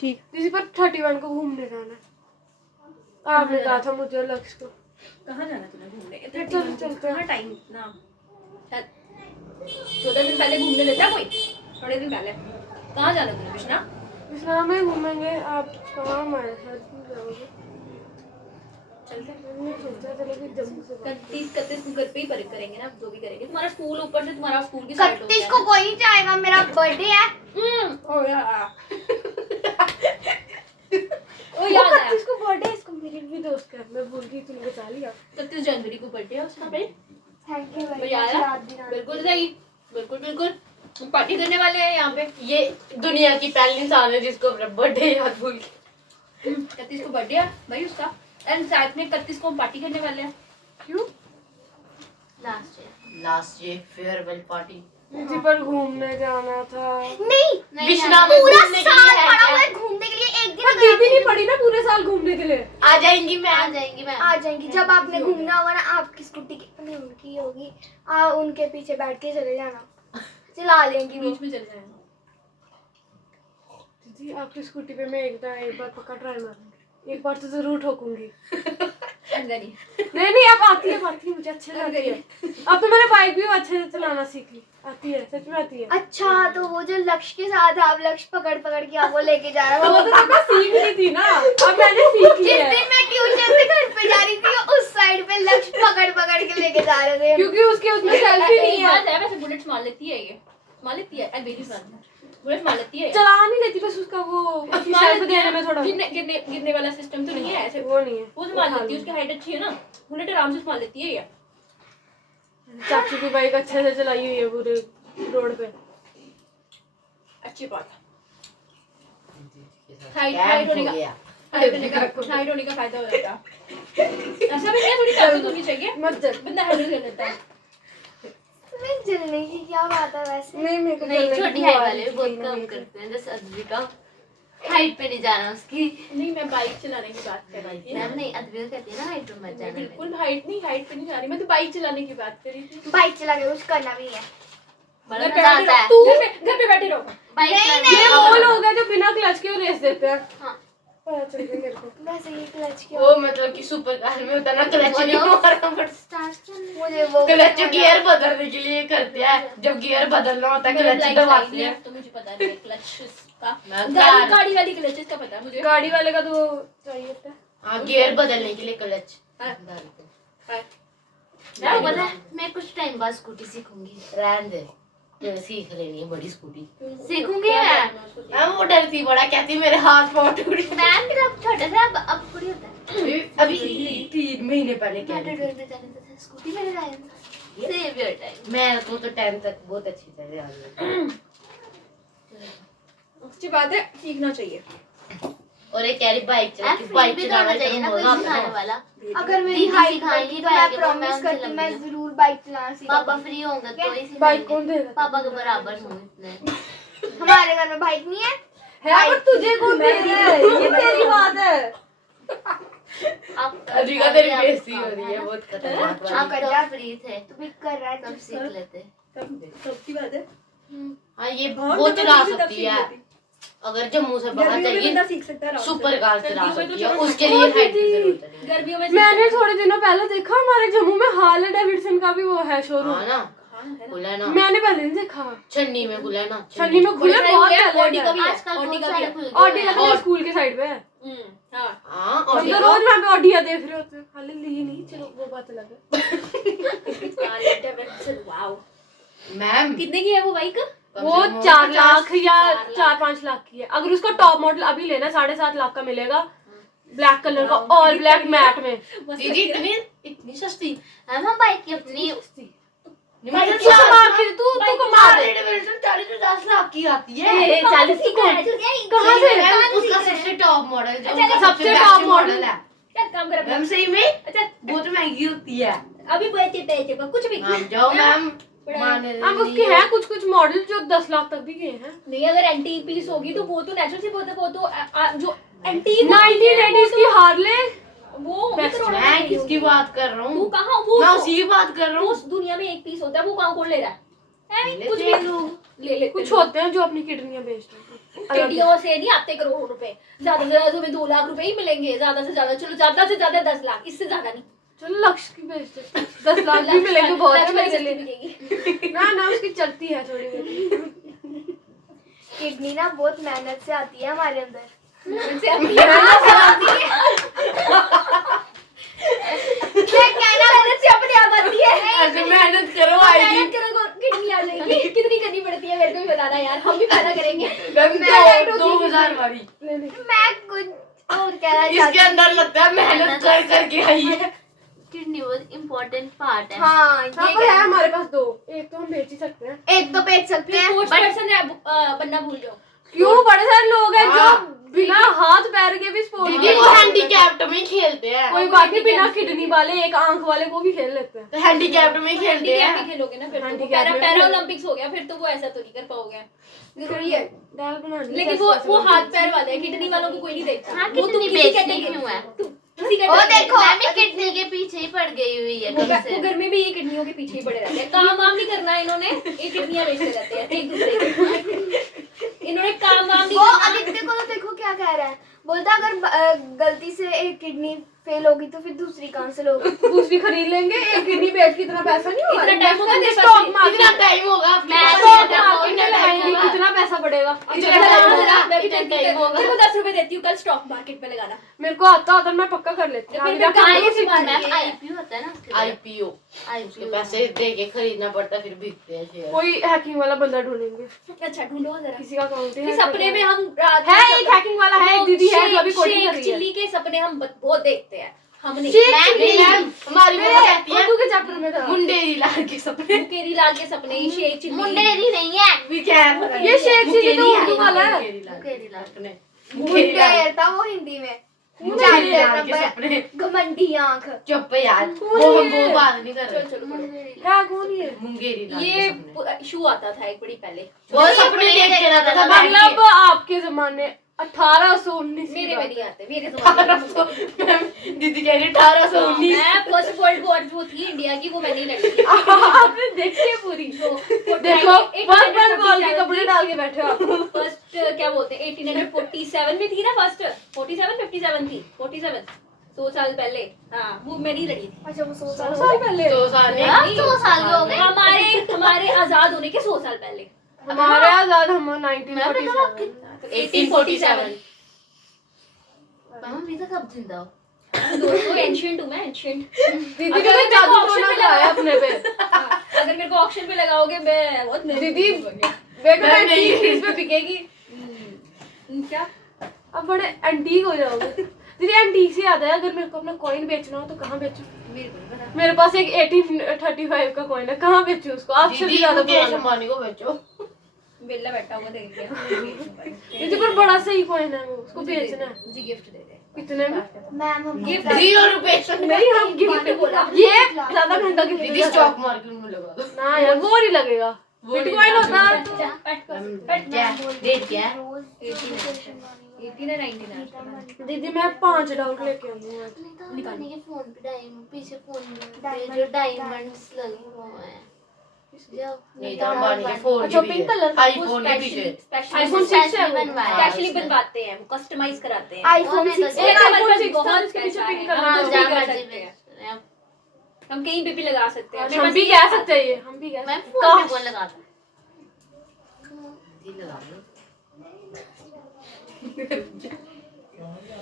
ठीक। किसी पर 31 को घूमने जाना है। आपने कहा था मुझे लक्ष्य को। कहाँ जाना तुम्हें घूमने? चल चलते हैं। टाइम इतना 14 दिन पहले घूमने देता है कोई? थोड़े दिन पहले कहाँ जाना तुम्हें? कृष्णा विश्राम में घूमेंगे। आप कहाँ हमारे साथ जाओगे? चलते हैं। मैंने सोचा चलो कि जम्मू से 31 को घर पे ही करेंगे ना, जो भी करेंगे। तुम्हारा स्कूल ऊपर से तुम्हारा स्कूल की साइड 31 को कोई नहीं जाएगा, मेरा बर्थडे है। ओ यार ओ याद है इसको बर्थडे, इसको मेरी भी दोस्त का मैं भूल गई, तूने बचा लिया। 31 जनवरी को बर्थडे है उसका। भाई थैंक यू भाई याद बिल्कुल सही, बिल्कुल बिल्कुल। हम पार्टी करने वाले हैं यहाँ पे। ये दुनिया की पहली इंसान है जिसको अपना बर्थडे याद भूल गई। 31 को बर्थडे है भाई उसका, एंड साथ में 31 को हम पार्टी करने वाले हैं। क्यों? Last day farewell party. मुझे पर घूमने जाना था। नहीं विश्राम पूरा घूमने के साल लिए है पड़ा क्या? हुआ है घूमने के लिए। एक दिन पर दीदी नहीं पड़ी ना पूरे साल घूमने के लिए। आ जाएंगी मैं। आ जाएंगी। जब आपने घूमना होगा ना, आपकी स्कूटी की उनकी होगी, उनके पीछे बैठ के चले जाना, चला लेंगी वो। बीच में चले जाएंगे। दीदी आपकी स्कूटी पे मैं एक बार पक्का ट्राई मारूंगी, एक बार तो जरूर ठोकूंगी। अंदर ही नहीं अब आती है मुझे अच्छे लगती है। अब तो मैंने बाइक भी अच्छे से चलाना सीख ली, आती है, सच में आती है। अच्छा, तो वो जो लक्ष्य के साथ आप लक्ष्य पकड़ के आपको लेके जा रहा वो है, तो मैं सीख ली थी ना, अब मैंने सीख ली जिस है। दिन मैं ट्यूशन से घर पे जा रही थी, उस साइड पे लक्ष्य पकड़ के लेके जा रहे थे। क्योंकि उसके उसमें सेल्फी नहीं एक है। बात है, वैसे बुलेट मार लेती है, ये मार लेती है। एंड वेरी फन बुलेट मार लेती है। चला नहीं लेती, बस उसका वो अपनी सेल्फ देने में थोड़ा गिरने वाला सिस्टम तो नहीं है ऐसे। वो नहीं है। वो संभाल लेती है, उसकी हाइट अच्छी है ना, बुलेट आराम से संभाल लेती है ये। चाचू की बाइक अच्छे से चलाई हुई है पूरे रोड पे। अच्छी बात है। हाइट होने का हाइट होने का फायदा हो जाता है। ऐसा भी नहीं, थोड़ी ताकत होनी चाहिए, मत जल। बंदा हैंडल कर लेता है। मैं जलने की क्या बात है वैसे? नहीं मेरे को नहीं, जलने की छोटी बुआ हाइट आ वाले रही थी बहुत कहीं ना कम कहीं से। करते हैं, जैसे अद्वी का हाइट पे नहीं जाना उसकी। नहीं, मैं बाइक चलाने की बात कर रही थी। मैम नहीं, अद्वी कहती है ना हाइट पे मत जाना। बिल्कुल हाइट पे नहीं जा रही, मैं तो बाइक चलाने की बात कर रही थी। बाइक चला के कुछ करना भी है। बड़ा घर पे मजा बैठे आता है। रहो, तू घर पे बैठे रहो। बाइक नहीं, चलाने ये का वो मजा लोग हैं जो बिना क्लच के रेस देते हैं। हाँ। पता चल गया मेरे को। वैसे ये क्लच क्या? वो मतलब कि सुपर कार में होता है ना, क्लच नहीं मारना पड़ता। मुझे वो क्लच गियर बदलने के लिए करते हैं, जब गियर बदलना होता है क्लच दबाते हैं। तो मुझे पता नहीं क्लच का, मैं गाड़ी वाली क्लचेस का पता है मुझे। गाड़ी वाले का तो वो चाहिए होता है। हाँ, गियर बदलने के लिए क्लच हाँ। डालते हैं। हाँ। मैं पता है, मैं कुछ टाइम बाद स्कूटी सीखूंगी। रहने दे, ये सीख लेनी है बड़ी स्कूटी। सीखूंगी मैं वो डरती बड़ा, कहती मेरे हाथ पाँव टूट गए। मैम मेरा छोटा सा अब थोड़ी होता है। अभी 3 महीने पहले कह रही थी। में जाने तो स्कूटी में जाए। Save your time. मैं तो 10 तक बहुत अच्छी तरह याद है। अच्छी बात है, सीखना चाहिए। और एक कैरी बाइक चलाना चाहिए ना, कोई सिखाने वाला। अगर मेरी दीदी हाइट सिखाएंगी बढ़ती तो मैं बाइक, प्रॉमिस मैं करती उनसे मैं लग जरूर बाइक चलाना सीखूंगी। पापा फ्री होंगे तो ही बाइक सिखाएंगे। कौन देगा? पापा के बराबर हूँ इतने। हमारे घर में बाइक नहीं है। है पर तुझे कौन दे रहा है? ये तेरी बात है। आप अजीका तेरी बेइज्जती हो रही है बहुत खतरनाक वाली। आप तो फ्री थे तू भी कर रहा है तब तब सीख लेते। सबकी बात है। हाँ, ये वो चला सकती है अगर जम्मू से बाहर जाइए, सीख सकता है। सुपर कार चला सर्दियों में तो सकती है, चलो उसके वो लिए हाइट की दीदी, जरूरत नहीं है। गर्मियों में मैंने थोड़े दिनों पहले देखा हमारे जम्मू में हार्ले डेविडसन का भी वो है शोरूम। हाँ ना, खुला है ना, मैंने पहले नहीं देखा। छन्नी में खुला है ना। छन्नी में खुला बहुत पहले ऑडी का भी है। आजकल ऑडी बहुत का भी सारे है। खुल गए ऑडी का हैं। तो मेरे स्कूल के साइड पे है। हाँ। हाँ, हम ऑडी तो का रोज वहाँ पे ऑडिया देख रहे होते हैं। हाले ली नहीं, चलो वो बात अलग है। वाओ, मैम कितने की है वो बाइक? वो 4 लाख या 4-5 लाख की है। अगर उसका टॉप मॉडल अभी लेना 7.5 लाख का मिलेगा, ब्लैक कलर का ऑल ब्लैक मैट में। दीदी इतनी सस्ती। हम बाइक की अपनी तू कमा दे। 40-50 लाख की आती है। 40 की कौन? कहाँ से? मैम, उसका सबसे टॉप मॉडल जो अच्छा, उनका सबसे best top model है। चल काम कर। मैम सही में अच्छा, बहुत महंगी होती है। अभी पैसे कुछ भी हाँ, जाओ मैम, मान अब उसके हैं कुछ मॉडल जो 10 लाख तक भी गए हैं। नहीं, अगर एंटीक पीस होगी तो वो तो नेचुरल सी बात है। वो तो जो एंटीक 1980s की हार्ले वो Best करोड़ों मैं में किसकी बात कर रहा तू हूँ? कहाँ वो मैं उसी की बात कर रहा हूँ। उस दुनिया में एक पीस होता है, वो कहाँ कौन ले रहा है? कुछ भी ले लेते कुछ होते हैं जो अपनी किडनियां बेचते हैं। किडनियों से नहीं आते करोड़ रुपए, ज्यादा से ज्यादा तुम्हें 2 लाख रुपए ही मिलेंगे, ज्यादा से ज्यादा, चलो ज्यादा से ज्यादा 10 लाख, इससे ज्यादा नहीं। चलो लक्ष्य की बेचते हैं। 10 लाख भी मिलेंगे बहुत है मेरे लिए। मिलेगी। ना उसकी चलती है थोड़ी मेरी। किडनी ना बहुत मेहनत से आती है हमारे अंदर। मेहनत से अपने आप आती है। ऐसे मेहनत करो आएगी। मेहनत करो किडनी आ जाएगी। कितनी करनी पड़ती है मेरे को भी बताना यार, हम भी पैदा करेंगे। मैं 2000 वाली मैं कुछ और कहना इसके चाहती अंदर लगता है मेहनत कर करके आई है। किडनी बहुत इम्पोर्टेंट पार्ट है। हाँ हाँ ये पर है हमारे पास 2, एक तो हम बेच ही सकते हैं। एक तो बेच सकते हैं। स्पोर्ट्स पर्सन बनना भूल जाओ। क्यों बड़े सारे लोग हैं जो हाँ। बिना हाथ पैर के भी स्पोर्ट्स दीदी वो हैंडीकैप्ड में खेलते हैं। कोई बात नहीं, बिना किडनी वाले एक आंख वाले वो भी खेल लेते हैं। तो हैंडीकैप्ड में खेलते हैंडीकैप हैं। में खेलोगे ना फिर तो वो हैंडीकैप में पैरा ओलंपिक्स हो गया, फिर तो वो ऐसा तो नहीं कर पाओगे, जरूरी है। दाल बनानी लेकिन वो हाथ पैर वाले हैं, किडनी वालों को कोई नहीं देखता। हाँ, वो तुम किडनी किसी बेचनी कैटेगरी क्यों है? किसी वो कैटेगरी देखो मैं भी किडनी के पीछे ही पड़ गई हुई है कब से। वो घर में भी ये किडनियों के पीछे ही पड़े रहते हैं, काम वाम नहीं करना है इन्होंने, ये किडनियां बेचते रहते हैं एक दूसरे के। इन्होंने काम वाम नहीं वो करना। आदित्य को तो देखो क्या कह रहा है, बोलता अगर गलती से एक किडनी फेल होगी तो फिर दूसरी कहाँ से लोगे। दूसरी खरीद लेंगे। एक किडनी बेच के इतना पैसा नहीं होगा। इतना टाइम होगा मेरे पास स्टॉक भी। मार्केट कितना टाइम होगा आपके मैं पास? स्टॉक मार्केट में लगाएंगे कितना पैसा बढ़ेगा। इतना टाइम होगा। मैं भी इतना देखती टाइम हूँ, होगा। तेरे को 10 रुपए देती हूँ कल स्टॉक मार्केट में लगाना। मेरे को आता होता मैं पक्का कर लेती हूँ। फिर आगे जाके कहाँ हम ये सीख सीखा? लेंगे। आईपीओ होता है ना उसके लिए। आईपीओ उसके आईपीओ पैसे दे के खरीदना पड़ता है, फिर बिकते हैं शेयर। कोई हैकिंग वाला बंदा ढूंढेंगे। अच्छा ढूंढो जरा। किसी का अकाउंट कि सपने में हम रात है एक हैकिंग वाला है, एक दीदी है जो अभी कोडिंग कर रही है। चिल्ली के सपने हम बहुत देखते हैं, हम नहीं। नहीं मैम, हमारी मम्मा कहती है उर्दू के चैप्टर में था। मुंडेरी लाल के सपने। मुकेरी लाल के सपने, शेख चिल्ली। मुंडेरी नहीं है। भी क्या है? ये शेख चिल्ली तो उर्दू वाला है। मुकेरी लाल सपने। मुंडे था वो हिंदी में। मुंडेरी लाल के सपने। घमंडी आंख। चुप यार, वो बात नहीं कर रहे। चलो पढ़ो। क्या कौन ये? मुंगेरी लाल के ये सपने। शू आता था एक बड़ी पहले, वो सपने देख के रहता था मतलब आपके जमाने 1819 मेरे में नहीं आते, मेरे जमाने दीदी कह रही 1819। मैं फर्स्ट वर्ल्ड वॉर जो थी इंडिया की वो मैंने लड़ी थी। आपने देखी है पूरी? देखो वन पर बॉल के कपड़े डाल के बैठे हो आप। फर्स्ट क्या बोलते हैं 1847 में थी ना, फर्स्ट 47 57 थी, 47 100 साल पहले। हाँ वो मैंने लड़ी थी। अच्छा वो 100 साल साल पहले। 2 साल नहीं। हाँ, 100 साल के हो गए। हमारे आजाद होने के 100 साल पहले, हमारे आजाद हम 1947। 1847। मैम अभी तक कब जिंदा हो? दोस्तों एंशिएंट हूँ मैं, एंशिएंट। दीदी अगर को मेरे को जादू ऑप्शन टोना पे लगाया अपने पे। अगर मेरे को ऑक्शन पे लगाओगे मैं बहुत दीदी देखो मैं नहीं। 30 पे बिकेगी। क्या अब बड़े एंटीक हो जाओगे। दीदी एंटीक से याद है, अगर मेरे को अपना कॉइन बेचना हो तो कहाँ बेचूं? मेरे को नहीं पता। मेरे पास एक 1835 का कॉइन है, कहाँ बेचूं उसको? आपसे भी दीदी ज्यादा मुकेश पुराना। अंबानी को बेचो। बेला बैठा हुआ देख दीदी पर बड़ा सही कॉइन है, वो उसको बेचना है। जी गिफ्ट दे दे। कितने में? मैम हम गिफ्ट 0 रुपए। नहीं हम गिफ्ट पे बोला। ये ज्यादा महंगा गिफ्ट दीदी स्टॉक मार्केट में लगा दो। ना यार वो नहीं लगेगा। बिटकॉइन होता है तो क्या रेट क्या है? 18 या 19 दीदी मैं 5 डाउट लेके आई हूँ आज। निकालने के फोन पे डायमंड पीछे फोन पे जो डायमंड्स लगे हुए हैं। जाओ नहीं तो अंबानी के फोन अच्छा, भी पिंक है। कलर का आईफोन के पीछे। iPhone 6 है वो। स्पेशली बनवाते हैं, कस्टमाइज कराते हैं। आईफोन और 6 मैं तो एक हमारे iPhone पास 6 बहुत इसके पीछे पैसा पिंक है, कलर हम का। कुछ भी कर सकते हैं, हम कहीं पे भी लगा सकते हैं। हम भी कह सकते हैं ये, हम भी कह मैं सकते फोन पे फोन लगाता दीदी लगा दो।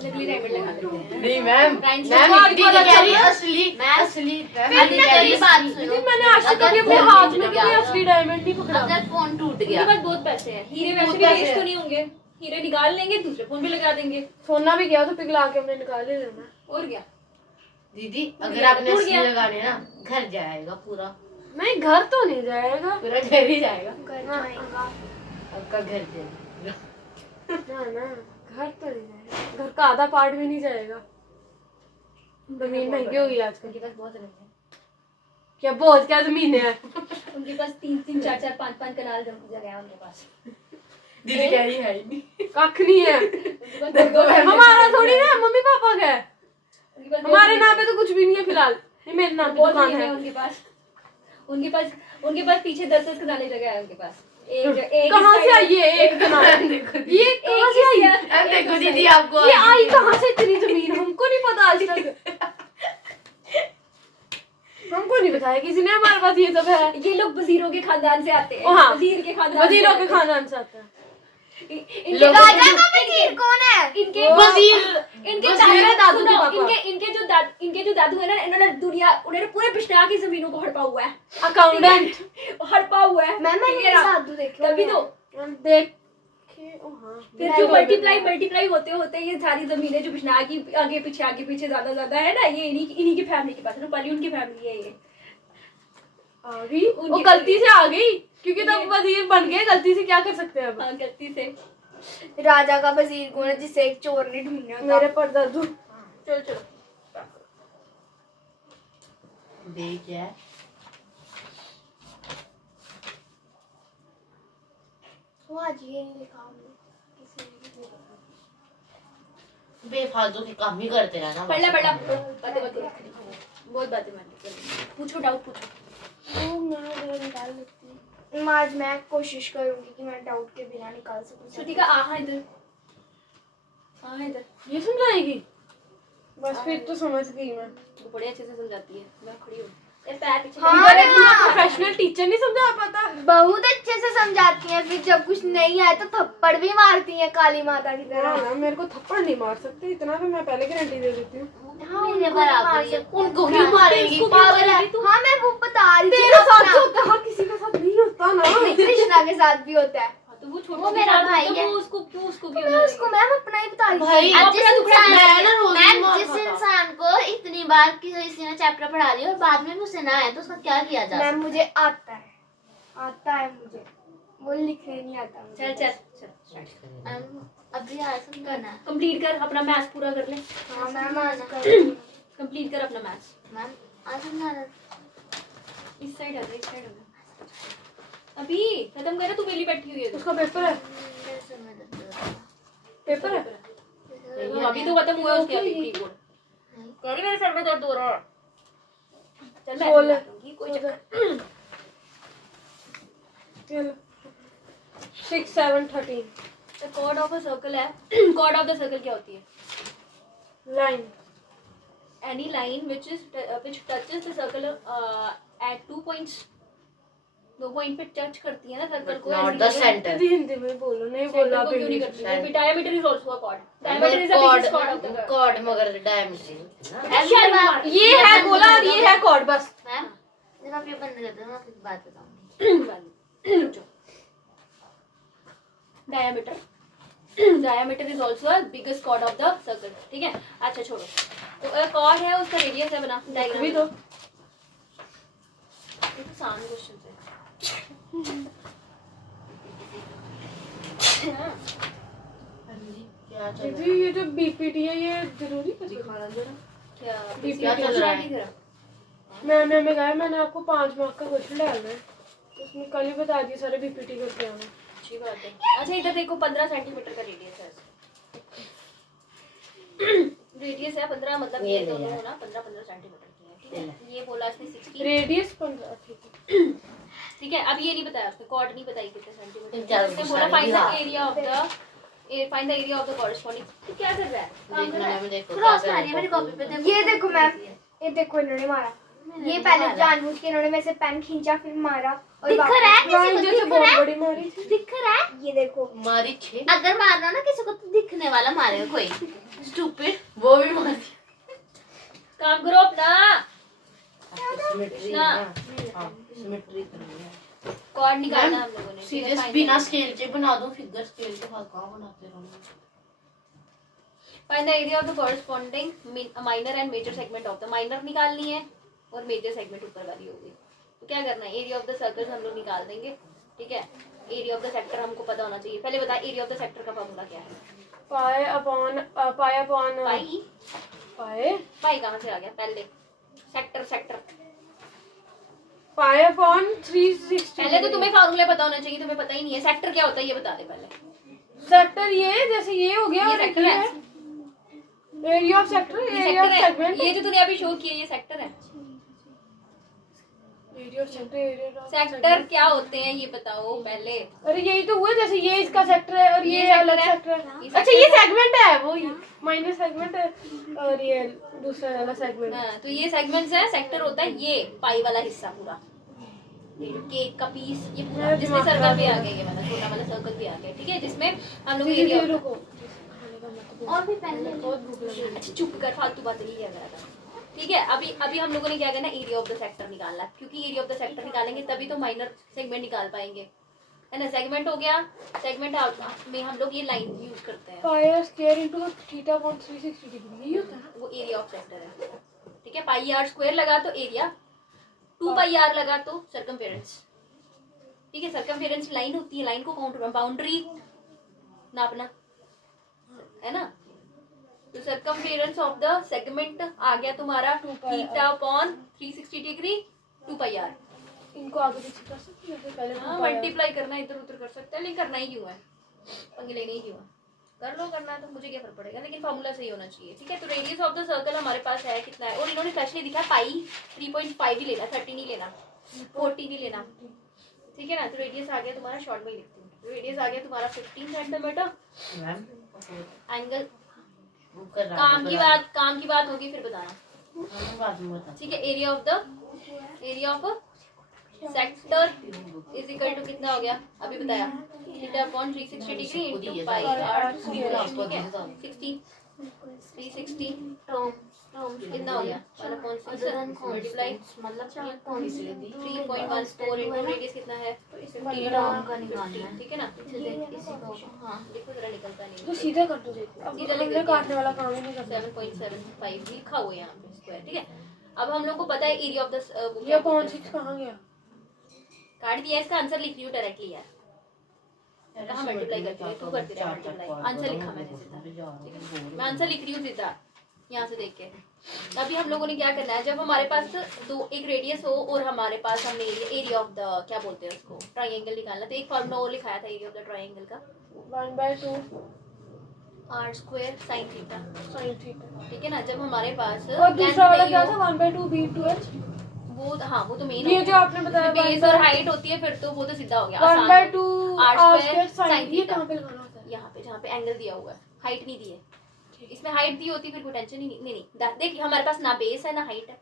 नकली डायमंड लगा देते हैं। नहीं मैम, Rhymes मैम से दीदी कह रही है असली। मैं असली अभी मेरी बात सुनो। दीदी मैंने आज तक कभी अपने हाथ में कोई असली डायमंड नहीं पकड़ा। अगर फोन टूट उनके गया पास बहुत पैसे हैं, हीरे वैसे भी बहुत पैसे वेस्ट तो हैं। नहीं होंगे, हीरे निकाल लेंगे दूसरे फोन पे लगा देंगे सोना भी गया तो पिघला के हमने निकाल ही लेना। और क्या। दीदी अगर आपने टूट असली गया। लगाने ना, घर जाएगा पूरा। नहीं घर तो नहीं जाएगा। पूरा घर ही जाएगा। कर जाएगा। आपका घर जाएगा। ना घर तो नहीं जाएगा, घर का आधा पार्ट भी नहीं जाएगा। जमीन महंगी होगी आजकल। उनके पास बहुत जमीन है, क्या बहुत क्या जमीन है? उनके पास 3 4 5 कनाल जगह है उनके पास। दीदी कह रही है ही नहीं। कख नहीं है। उनके पास हमारा थोड़ी ना, मम्मी पापा का है। उनके पास हमारे नाम पे तो कुछ भी नहीं है फिलहाल। ये मेरे नाम पे बहुत दुकान जमीन है। है उनके पास। उनके पास पीछे 10 खजाने जगह है उनके पास। एक कहाँ से आई ये एक खजाना? ये कहाँ से आई? अब देखो दीदी आपको ये आई कहाँ से इतनी जमीन? हमको नहीं पता आज तक। हमको नहीं बताया किसी ने हमारे पास ये सब है। ये लोग वजीरों के खानदान से आते हैं। हाँ, वजीरों के खानदान से आता है। इनके राजा का वजीर कौन है? इनके मेरे दादू के पापा। इनके जो दादू है ना, उन्होंने पूरे बिश्नाह की जमीनों को हड़पा हुआ है। अकाउंटेंट हड़पा हुआ है। मैंने साधु देखे तभी तो देख फिर जो मल्टीप्लाई होते ये सारी जमीनें जो बिश्नाह की आगे पीछे ज्यादा है ना, ये इन्हीं की फैमिली के पास है। पहले उनकी फैमिली है ये। आ गई वो गलती से आ गई, क्योंकि तब वजीर बन गए। गलती से क्या कर सकते हैं अब? हाँ, गलती से। राजा का वजीर कौन है जिसे एक चोर ने ढूंढा? मेरे परदादू। चलो देख क्या है। वो आज ये नहीं लिखा हमने, किसी ने नहीं लिखा। बेफालतू के काम ही करते रहना। पढ़ला बातें बहुत बातें मानते। पूछो, डाउट पूछो। वो मैं जरा निकाल लेती हूँ। आज मैं कोशिश करूंगी कि मैं डाउट के बिना निकाल सकूं। श्रुतिका आहा इधर। ये समझाएगी? बस फिर तो समझ गई मैं। वो बड़े अच्छे से समझाती है। मैं खड़ी हूँ, पैर पीछे। हाँ, प्रोफेशनल टीचर नहीं समझा पाता। बहुत अच्छे से समझाती हैं, फिर जब कुछ नहीं आए तो थप्पड़ भी मारती हैं काली माता की तरह। मेरे को थप्पड़ नहीं मार सकते, इतना तो मैं पहले गारंटी दे देती हूँ। हाँ, मेरे बराबर ही है। उनको क्यों मारेंगी? पागल है। हाँ, मैं वो बता रही थी। तेरे साथ जो होता है हर किसी के साथ नहीं होता ना। कृष्णा के साथ भी होता है। तो वो छोटा वो मेरा भाई है। उसको क्यों मैं उसको मैम अपना ही बता रही भाई, थी। अब जिस मैं जिस इंसान को इतनी बार किसी ने चैप्टर पढ़ा लिया और बाद में भी उसे ना आए तो उसका क्या किया जा सकता है? मैम मुझे आता है मुझे, वो लिखने नहीं आता मुझे। चल अभी आज समझाना है। कंप्लीट कर अपना मैथ्स पूरा कर ले। हाँ मैम आज कर। कंप्लीट कर अपना मैथ्स। मैम आज समझाना। इस साइड आ जा। अभी खत्म कर। तू पहली बैठी हुई है। उसका पेपर है। पेपर है। अभी तो खत्म हुआ उसके। अभी प्री बोर्ड कह रही मेरे सर में दर्द हो रहा है। चल मैं बोल। बताऊंगी, कोई चक्कर। 6 7 13 कॉर्ड ऑफ अ सर्कल है। कॉर्ड ऑफ द सर्कल क्या होती है? Line. Any line which touches the circle at 2 points। 2 point पे टच करती है ना सर्कल को। Not the centre. हिंदी में बोलो, नहीं बोला क्यों नहीं करती है? Diameter is also a chord. Diameter is the biggest chord of the chord मगर डायमीटर ये है बोला और ये है कॉर्ड बस। मैम जब आप ये बंद कर दो मैं आपको बात बताऊंगी। Diameter is also a biggest chord of the circle. ठीक है, अच्छा छोड़ो। तो कॉर्ड है, उसका रेडियस है, बना डायग्राम भी तो आसान क्वेश्चन है। क्या चल रहा दीदी ये जो बीपीटी है ये जरूरी है? क्या क्या चल रहा है? मैंने गया, मैंने आपको 5 मार्क का क्वेश्चन डालना है, उसमें कल ही बता दिया सारे बीपीटी करके आना। अच्छी बात है। अच्छा इधर देखो 15 सेंटीमीटर का रेडियस है। रेडियस है 15, मतलब ये दोनों होना 15 सेंटीमीटर की है। ठीक है, ये बोला इसने 60 रेडियस 15। ठीक है ठीक है। अब ये नहीं बताया उसने, कॉर्ड नहीं बताई कितने सेंटीमीटर। ज्यादा उसने गुस्सा बोला नहीं फाइंड द दिला। Area of the corresponding. तो क्या कर रहा है? काम कर रहा है। देखना देखो क्रॉस मारिए मेरी कॉपी पे। देखो ये देखो मैम, ये देखो इन्होंने मारा। ये पहले जानबूझ के इन्होंने मेरे से पेन खींचा फिर मारा और दिख रहा है ड्राइंग किसी को? जैसे दिख बहुत रहा है? बड़ी मारी थी। दिख रहा है? ये देखो मारी 6 अगर मारना ना किसी को तो दिखने वाला मारेगा कोई। स्टूपिड। वो भी मारी। काम करो अपना। सिमेट्री ना। हां सिमेट्री करनी है। कॉर्ड निकालना हम लोगों ने। सीरियस बिना स्केल के बना दो, फिगर स्केल के साथ कहां बनाते रहो। Find the area of the corresponding minor and major segment of the. Minor निकालनी है और मेजर सेगमेंट ऊपर वाली होगी। तो क्या करना है? एरिया ऑफ द सर्कल हम लोग निकाल देंगे। ठीक है, एरिया ऑफ द सेक्टर हमको पता होना चाहिए। पहले बता एरिया ऑफ द सेक्टर का फार्मूला क्या है? पाई अपॉन पाई कहाँ से आ गया? पहले सेक्टर पाई अपॉन 360। पहले तो तुम्हें फार्मूला पता होना चाहिए, तुम्हें पता ही नहीं है। सेक्टर क्या होता है ये बता दे पहले। सेक्टर ये जैसे ये हो गया ये और एक सेक्टर ये है। है एरिया ऑफ सेक्टर, ये एरिया ऑफ सेक्टर है। सेगमेंट। ये जो तूने अभी शो किया ये सेक्टर है। एरिया सेक्टर सेक्टर क्या होते हैं ये बताओ पहले। अरे यही तो हुआ, जैसे ये इसका सेक्टर है और ये sector अलग है। सेक्टर है। ये अच्छा sector ये है। सेगमेंट है, वो माइनर सेगमेंट है और ये दूसरा वाला सेगमेंट। हाँ, तो ये सेगमेंट्स है। सेक्टर होता है ये पाई वाला हिस्सा पूरा, ये जो केक का पीस, ये पूरा मेरा जिसमें दिमाग सर्कल भी खराब आ हो गया, ये वाला छोटा वाला सर्कल भी आ गया, ठीक है, जिसमें हम लोग धीरे एरिया धीरे रुको। खाने का मतलब और भी पहले बहुत भूख लगी। अच्छा चुप कर, फालतू बातें नहीं किया करा था। ठीक है, अभी अभी हम लोगों ने क्या करना है, एरिया ऑफ द सेक्टर निकालना है, क्योंकि एरिया ऑफ द सेक्टर निकालेंगे तभी तो माइनर सेगमेंट निकाल पाएंगे, है ना। सेगमेंट हो गया, सेगमेंट में हम लोग ये लाइन यूज करते हैं, pi r square into theta upon 360 degree, यही होता है। वो एरिया ऑफ सेक्टर है। ठीक है, पाई आर स्क्वायर लगा तो एरिया, 2 पाई आर लगा तो सर्कमफेरेंस। ठीक है, सर्कमफेरेंस लाइन होती है, लाइन को काउंट बाउंड्री नापना, है ना। तो सर्कमफेरेंस ऑफ द सेगमेंट आ गया तुम्हारा 2 pi theta upon 360 degree 2 pi r. इनको आगे पीछे कर सकते हैं, पहले हाँ, 2 पाई मल्टीप्लाई करना इधर उधर कर सकते हैं, लेकिन करना ही क्यों है, पंगे लेने ही क्यों है, कर लो, करना है तो मुझे क्या फर्क पड़ेगा, लेकिन फार्मूला सही होना चाहिए। ठीक है, तो रेडियस ऑफ द सर्कल हमारे पास है कितना है, और इन्होंने स्पेशली दिखा पाई 3.5 ही लेना, 30 नहीं लेना, 40 नहीं लेना। ठीक है ना, तो रेडियस आ गया तुम्हारा, शॉर्ट में ही लिखती हूँ, रेडियस आ गया तुम्हारा 15 सेंटीमीटर। मैम एंगल वो कर रहा काम की बात होगी फिर बताना। है बाद में बता। ठीक है, area of sector is equal to कितना हो गया, अभी बताया, theta upon 360 degree into pi r square. ठीक है, 60 360 कितना हो गया, 1/6 मल्टीप्लाई मतलब क्या कौन सी दी 3.14 इनटू रेडियस कितना है, टर्म का निकालना है। ठीक है ना। इसी को हाँ देखो जरा निकलता नहीं तो है, सीधा कर दो। अब सीधा लिख हमने देते काटने हैं। वाला काम ही नहीं करना। 7.75 लिखा हुआ है यहाँ पे स्क्वायर। ठीक है, अब हम लोग को पता है एरिया ऑफ द ये कौन सी कहाँ गया? काट दिया, इसका आंसर लिख रही हूँ डायरेक्टली यार, कहाँ मल्टीप्लाई करती है, तू करती रहा मल्टीप्लाई, आंसर लिखा मैंने सीधा। ठीक है, मैं आंसर लिख रही हूँ सीधा यहाँ से देख के। अभी हम लोगों ने क्या करना है, जब हमारे पास एक रेडियस हो और हमारे पास हमने एरिया ऑफ द क्या बोलते हैं उसको, ट्राइंगल निकालना, तो एक फॉर्मूला और लिखाया था एरिया ऑफ द ट्राइंगल का, 1/2 r square sine theta. sin theta. ठीक है ना, जब हमारे पास और दूसरा वाला नहीं क्या हो- था, 1/2 b2h? वो हाँ, वो तो मेन ये जो आपने बताया बेस और हाइट होती है, फिर तो वो तो सीधा हो गया, आसान। 1/2 R r square square sin। sin ये थीटा। कहाँ पे लगाना होता है? यहाँ पे जहाँ पे एंगल दिया हुआ है, हाइट नहीं दी है, इसमें हाइट दी होती फिर कोई टेंशन ही नहीं। देख हमारे पास ना बेस है ना हाइट है,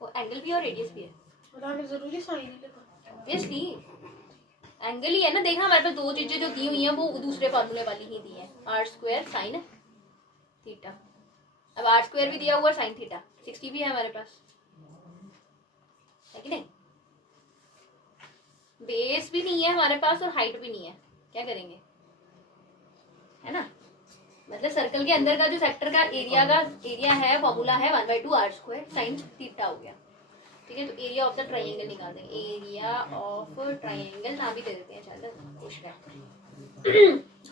वो एंगल भी है और रेडियस भी है, बताने जरूरी sin ही लिखा। ऑब्वियसली एंगल ही है ना। देखना हमारे पास दो चीजें जो दी हुई हैं वो दूसरे फार्मूले वाली ही दी है, आर स्क्वायर साइन थीटा। अब आर स्क्वायर भी दिया हुआ साइन थीटा, 60 भी है हमारे पास, है कि नहीं। बेस भी नहीं है हमारे पास और हाइट भी नहीं है, क्या करेंगे, है ना। मतलब सर्कल के अंदर का जो सेक्टर का एरिया है, फॉर्मूला है 1/2 आर स्क्वायर साइन थीटा हो गया। ठीक है, तो एरिया ऑफ द ट्राइंगल निकाल देंगे, एरिया ऑफ ट्राइंगल नाम भी दे देते हैं, चल खुश है।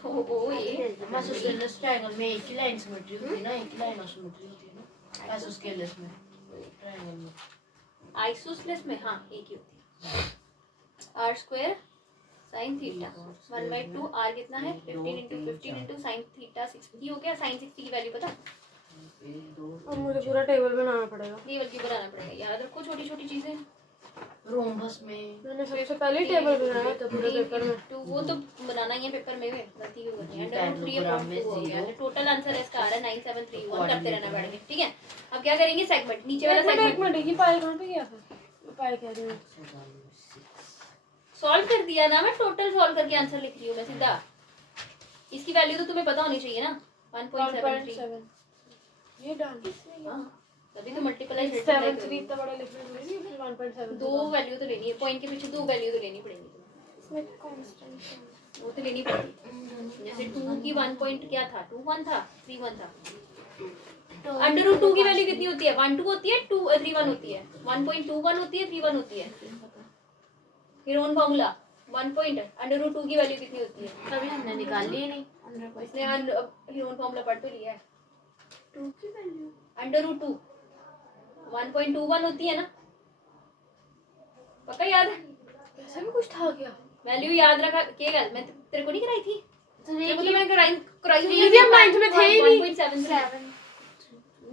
ओ ये आइसोस्केलस ट्रायंगल में एक ही लाइन सिमेट्री होती है ना, एक ही लाइन ऑफ सिमेट्री होती है ना आइसोस्केलस में, ट्रायंगल में। आइसोसेलेस में हाँ एक ही होती है, r square sine theta 1/2 r कितना है 15 इंटू 15 इंटू साइन थीटा 60 हो गया। साइन 60 की वैल्यू पता, अब मुझे पूरा टेबल बनाना पड़ेगा। ये बल्कि बनाना पड़ेगा, याद रखो छोटी छोटी चीजें। रोम्बस में मैंने सबसे पहले टेबल बनाया था पूरे पेपर में। तो वो तो बनाना ही है पेपर में, गलती क्यों करनी है। पैरेललोग्राम में हो गया, 0। टोटल आंसर इसका आ रहा है 9731, करते रहना पड़ेगा। ठीक है, अब क्या करेंगे, सेगमेंट नीचे वाला एक सेगमेंट मिनट, ये पाई कहाँ पे गया था? पाई कह रही हूँ। सॉल्व कर दिया ना, मैं टोटल सॉल्व करके आंसर लिख रही हूँ मैं सीधा। इसकी वैल्यू तो तुम्हें पता होनी चाहिए ना, 1.73। 1.7 ये डाल तभी तो मल्टीप्लाई 73 इतना बड़ा लिखना चाहिए, फिर 1.7 दो वैल्यू तो लेनी है, पॉइंट के पीछे दो वैल्यू तो लेनी पड़ेगी तुम्हें, इसमें कांस्टेंट है। वो तो लेनी पड़ेगी। जैसे 2 की 1 पॉइंट क्या था, 2 1 था, 3 1 था। अंडर रूट 2 की वैल्यू कितनी होती है, 1 2 होती है, 2 3 1 होती है, 1.21 होती है, 3 1 होती है। फिर own formula 1 point under root 2 की वैल्यू कितनी होती है, तभी हमने निकाल ली नहीं इसने हिरोन फार्मूला पढ़ तो लिया है। 2 की वैल्यू अंडर रूट 2 1.21 होती है ना, पक्का याद है। ऐसा भी कुछ था क्या? वैल्यू याद रखा के गल, मैं तेरे को नहीं कराई थी, तो तेरे को तो मैंने कराई हुई है। मीडियम माइंड में थे ही नहीं। 1.73 7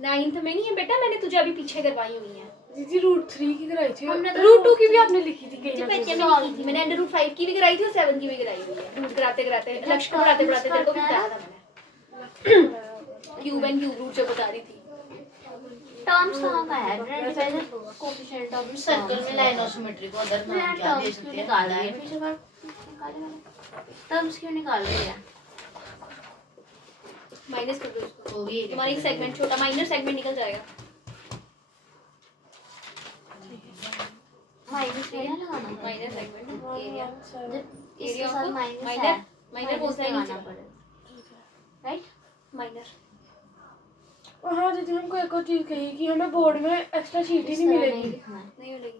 9th में नहीं है बेटा, मैंने तुझे अभी पीछे करवाई हुई है। दीदी √3 की कराई थी, हमने तो √2 की भी आपने लिखी थी कहीं ना मैंने कहीं। की थी, मैंने √5 की भी कराई थी और 7 की भी कराई हुई है। रूट कराते कराते लक्ष्य को पढ़ाते पढ़ाते तेरे को भी बताया था मैंने। क्यूब एंड क्यूब रूट जो बता रही थी। टर्म्स कहाँ का है? कोएफिशिएंट ऑफ सर्कल में लाइन ऑफ सिमेट्री को अदर नाम क्या दे सकते हैं? निकाल रही है फिर से निकाले टर्म्स क्यों निकाल रही है? माइनस कर दो इसको, हो गई तुम्हारा एक सेगमेंट छोटा माइनर सेगमेंट निकल जाएगा। माइनस क्या लगाना? माइनर सेगमेंट एरिया, इसके एरिया साथ ऑफ माइनस माइनर है, माइनर बोलता है लगाना नीचे पड़ेगा, राइट? माइनर। और हाँ दीदी हमको एक और चीज कही कि हमें बोर्ड में एक्स्ट्रा शीट ही नहीं मिलेगी। नहीं मिलेगी।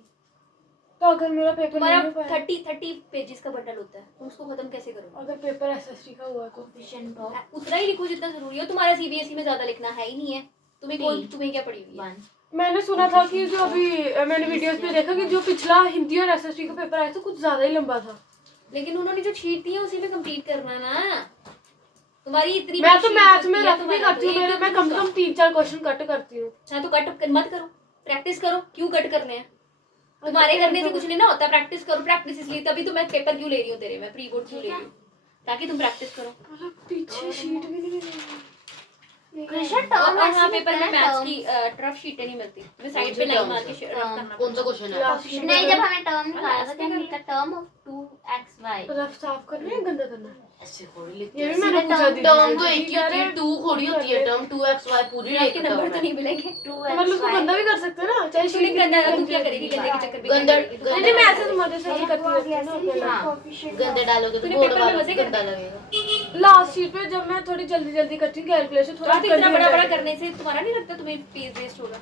तो अगर मेरा पेपर तुम्हारा नहीं हो पाया, 30 पेजेस का बंडल होता है, तुम उसको खत्म कैसे करोगे? अगर पेपर एसएसटी का हुआ तो कोएफिशिएंट ऑफ उतना ही लिखो जितना जरूरी हो। तुम्हारा सीबीएसई में ज्यादा लिखना है ही नहीं है। तुम्हें क्या पड़ी हुई है? 1 मैंने सुना था कि जो अभी मैंने वीडियोस पे देखा कि जो पिछला हिंदी और एसएसटी का पेपर आया था कुछ ज्यादा ही लंबा था। लेकिन उन्होंने जो शीट दी है उसी में कंप्लीट करना ना। तुम्हारी इतनी मैं बड़ी तो sheet मैथ्स में होती है रफ भी तुम्हारा, करती हूँ, तो मेरे एक मैं तो कम से कम 3-4 क्वेश्चन कट करती हूँ। अच्छा तो कट मत करो, प्रैक्टिस करो। क्यों कट करने हैं? तुम्हारे करने से कुछ नहीं ना होता। प्रैक्टिस करो, प्रैक्टिस इसलिए तभी तो मैं पेपर क्यों ले रही हूँ तेरे, मैं प्री बोर्ड क्यों ले रही हूँ, ताकि तुम प्रैक्टिस करो। मतलब पीछे शीट भी नहीं मिलेगी। क्वेश्चन और टर्म हाँ पेपर में मैथ्स की रफ शीटें नहीं मिलती, तुम्हें साइड पे लाइन मार के रफ करना कौन सा क्वेश्चन है? नहीं, जब हमने टर्म निकाला था क्या लिखा? Term of 2xy। रफ साफ करना है गंदा करना है? ऐसे थोड़ी लिखते ये हैं। भी मैंने पूछा दीदी टर्म तो से। एक ही होती है, 2 थोड़ी होती है टर्म। 2xy पूरी रफ एक के टर्म नंबर तो है। नहीं मिलेंगे। तो मतलब उसको गंदा भी कर सकते हैं ना, चाहे तूने शीट गंदा, तू क्या करेगी गंदे के चक्कर में? गंदा नहीं मैं ऐसे मजे से ही करती हूँ ना। हाँ, गंदे डालोगे तो तूने बोर्ड पेपर में वालों मजे को कर गंदा लगेगा। लास्ट शीट पे जब मैं थोड़ी जल्दी जल्दी करती हूँ कैलकुलेशन थोड़ा तो इतना बड़ा बड़ा करने से तुम्हारा नहीं लगता तुम्हें पेज वेस्ट होगा?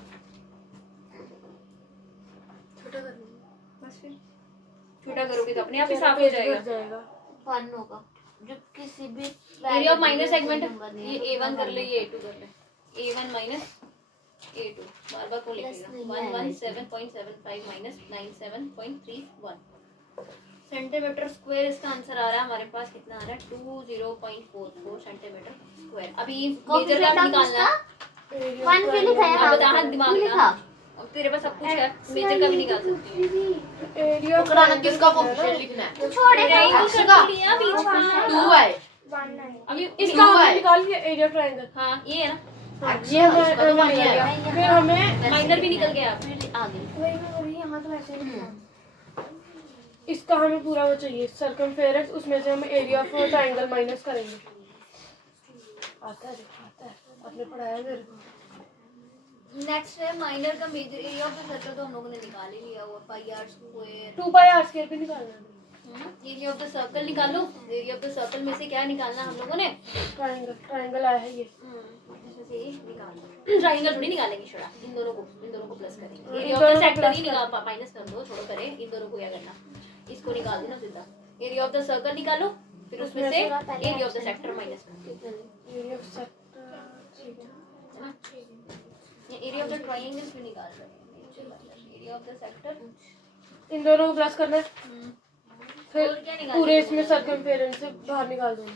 छोटा करना बस फिर छोटा करोगे तो अपने आप ही साफ हो जाएगा। 1 होगा जो किसी भी area of minor segment number नहीं है, ये A1 कर ले, ये A2 कर ले। A1 माइनस A2 बार बार को लिखेगा। 117.75 माइनस 97.31 सेंटीमीटर स्क्वायर इसका आंसर आ रहा है हमारे पास। कितना आ रहा है? 20.44 सेंटीमीटर स्क्वायर। अभी मेजर का निकालना है। 1 क्यों लिखा है? अब बता, हाँ दिमाग क्यों लगा। लिखा? अब तेरे पास सब कुछ है, मेजर का भी निकाल सकती है। एरिया पकड़ाना किसका कोएफिशिएंट लिखना है? छोड़े ट्रायंगल कर लिया बीच में। 2 है। अभी इसका हमने निकाल लिया एरिया ट्रायंगल। हाँ ये है ना, ये हमें मिल गया। फिर हमें माइनर भी निकल गया। फिर आगे यहाँ तो ऐसे ही इसका हमें पूरा वो चाहिए सर्कमफेरेंस, उसमें से हम एरिया ऑफ ट्रायंगल माइनस करेंगे। आता है आपने पढ़ाया मेरे को। नेक्स्ट है माइनर का major area of the circle, तो हम लोगों ने निकाल ही लिया वो पाई आर स्क्वायर। 2πr² भी निकालना है। एरिया ऑफ द सर्कल निकालो। एरिया ऑफ द सर्कल में से क्या निकालना हम लोगों ने? ट्रायंगल आया है ये। इसमें से ये निकाल दो। ट्रायंगल थोड़ी निकालेंगे, छोड़ा इन दोनों को प्लस करेंगे। एरिया इन ऑफ दोनों द को सेक्टर plus ही निकाल, माइनस कर दो, छोड़ो करे। इन दोनों को क्या करना, इसको निकाल देना सीधा। एरिया ऑफ द सर्कल निकालो, फिर उसमें से area of the sector minus कर दो। एरिया ऑफ सेक्टर है ना? ये एरिया ऑफ द ट्रायंगल भी निकाल रहे हैं। Area of the sector in दोनों को प्लस करना है। फिर और क्या निकालेंगे? पूरे इसमें सर्कमफेरेंस से बाहर निकाल दूंगा।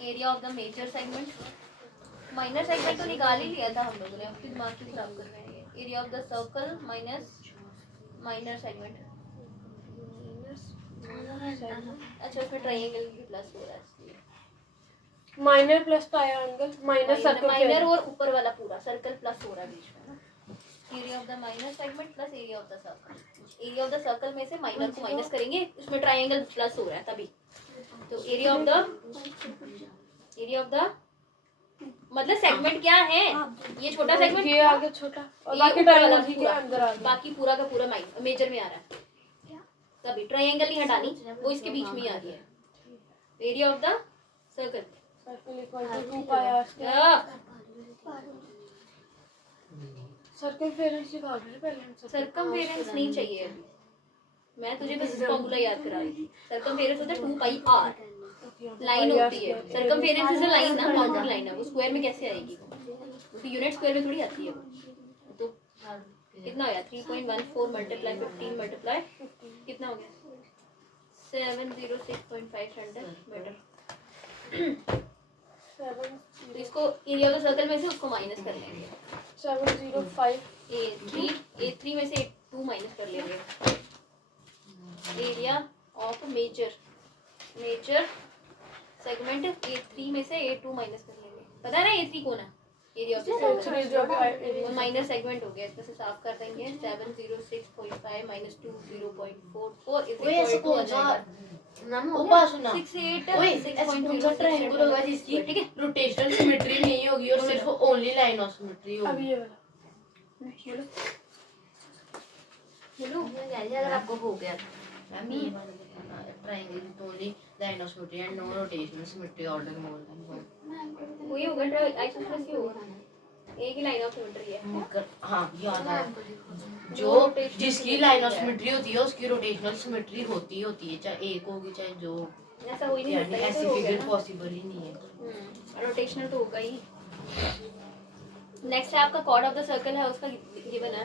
Area of the major segment. Minor segment तो निकाल ही लिया था हम लोगों ने, अब फिर दिमाग क्यों खराब कर रहे हैं? Area of the circle minus minor segment. अच्छा उसमें ट्रायंगल भी प्लस हो रहा है इसलिए। Minor plus triangle minus minor circumference. और ऊपर वाला पूरा सर्कल प्लस हो रहा है बीच में ना। Area of the minor segment plus area of the circle. Area of the circle में से माइनर को माइनस करेंगे, उसमें ट्रायंगल प्लस हो रहा है तभी। तो एरिया ऑफ द मतलब सेगमेंट क्या है? ये छोटा सेगमेंट, ये आगे छोटा और ये बाकी ऊपर वाला ट्रायंगल के पूरा, अंदर आ गया। बाकी पूरा का पूरा मेजर में आ रहा है। तभी ट्रायंगल नहीं हटानी, वो इसके बीच में ही आ रही है। Area of the circle circle equal to 2πr²। Circumference निकाल रहे हैं पहले हम। सर्कमफेरेंस नहीं चाहिए अभी, मैं तुझे बस फॉर्मूला याद करा रही थी। सर्कमफेरेंस होता है 2πr, लाइन होती है। सर्कमफेरेंस इज अ लाइन ना, काउंटर लाइन है। वो स्क्वायर में कैसे आएगी? वो तो यूनिट स्क्वायर में थोड़ी आती है वो। तो कितना हो गया? 3.14 मल्टीप्लाई 15 मल्टीप्लाई कितना हो गया? 706.5 सेंटीमीटर। तो इसको एरिया ऑफ द सर्कल में से उसको माइनस कर लेंगे। 705 A3 में से A2 माइनस कर लेंगे। Area of major segment A3 में से A2 माइनस कर लेंगे। पता है ना A3 कौन है? Area of the circle. वो माइनर सेगमेंट हो गया, इसमें से साफ कर देंगे। 706.5 माइनस 20.44 इज ओए ऐसा इक्वल टू कौन आ सा जाएगा नाम हो गया सुना 68 ओए ऐसा कौन सा ट्रायंगल होगा जिसकी ठीक है। रोटेशनल सिमेट्री नहीं होगी और सिर्फ ओनली लाइन ऑफ सिमेट्री अब होगी। ये वाला बोलो अगर आपको हो गया मैम ये वाला दिखाना triangle with only line of symmetry and no rotational symmetry order more than 1। वही होगा, आइसोसेलेस ही होगा, एक ही लाइन ऑफ सिमेट्री है। हाँ याद है जो जिसकी लाइन ऑफ सिमेट्री होती है उसकी रोटेशनल सिमेट्री होती है चाहे एक होगी चाहे जो ऐसा हो ही नहीं यानी सकता, ऐसी ऐसे हो गया फिगर ना। पॉसिबल ही नहीं है। रोटेशनल तो होगा ही। नेक्स्ट है आपका कॉर्ड ऑफ द सर्कल है, उसका गिवन है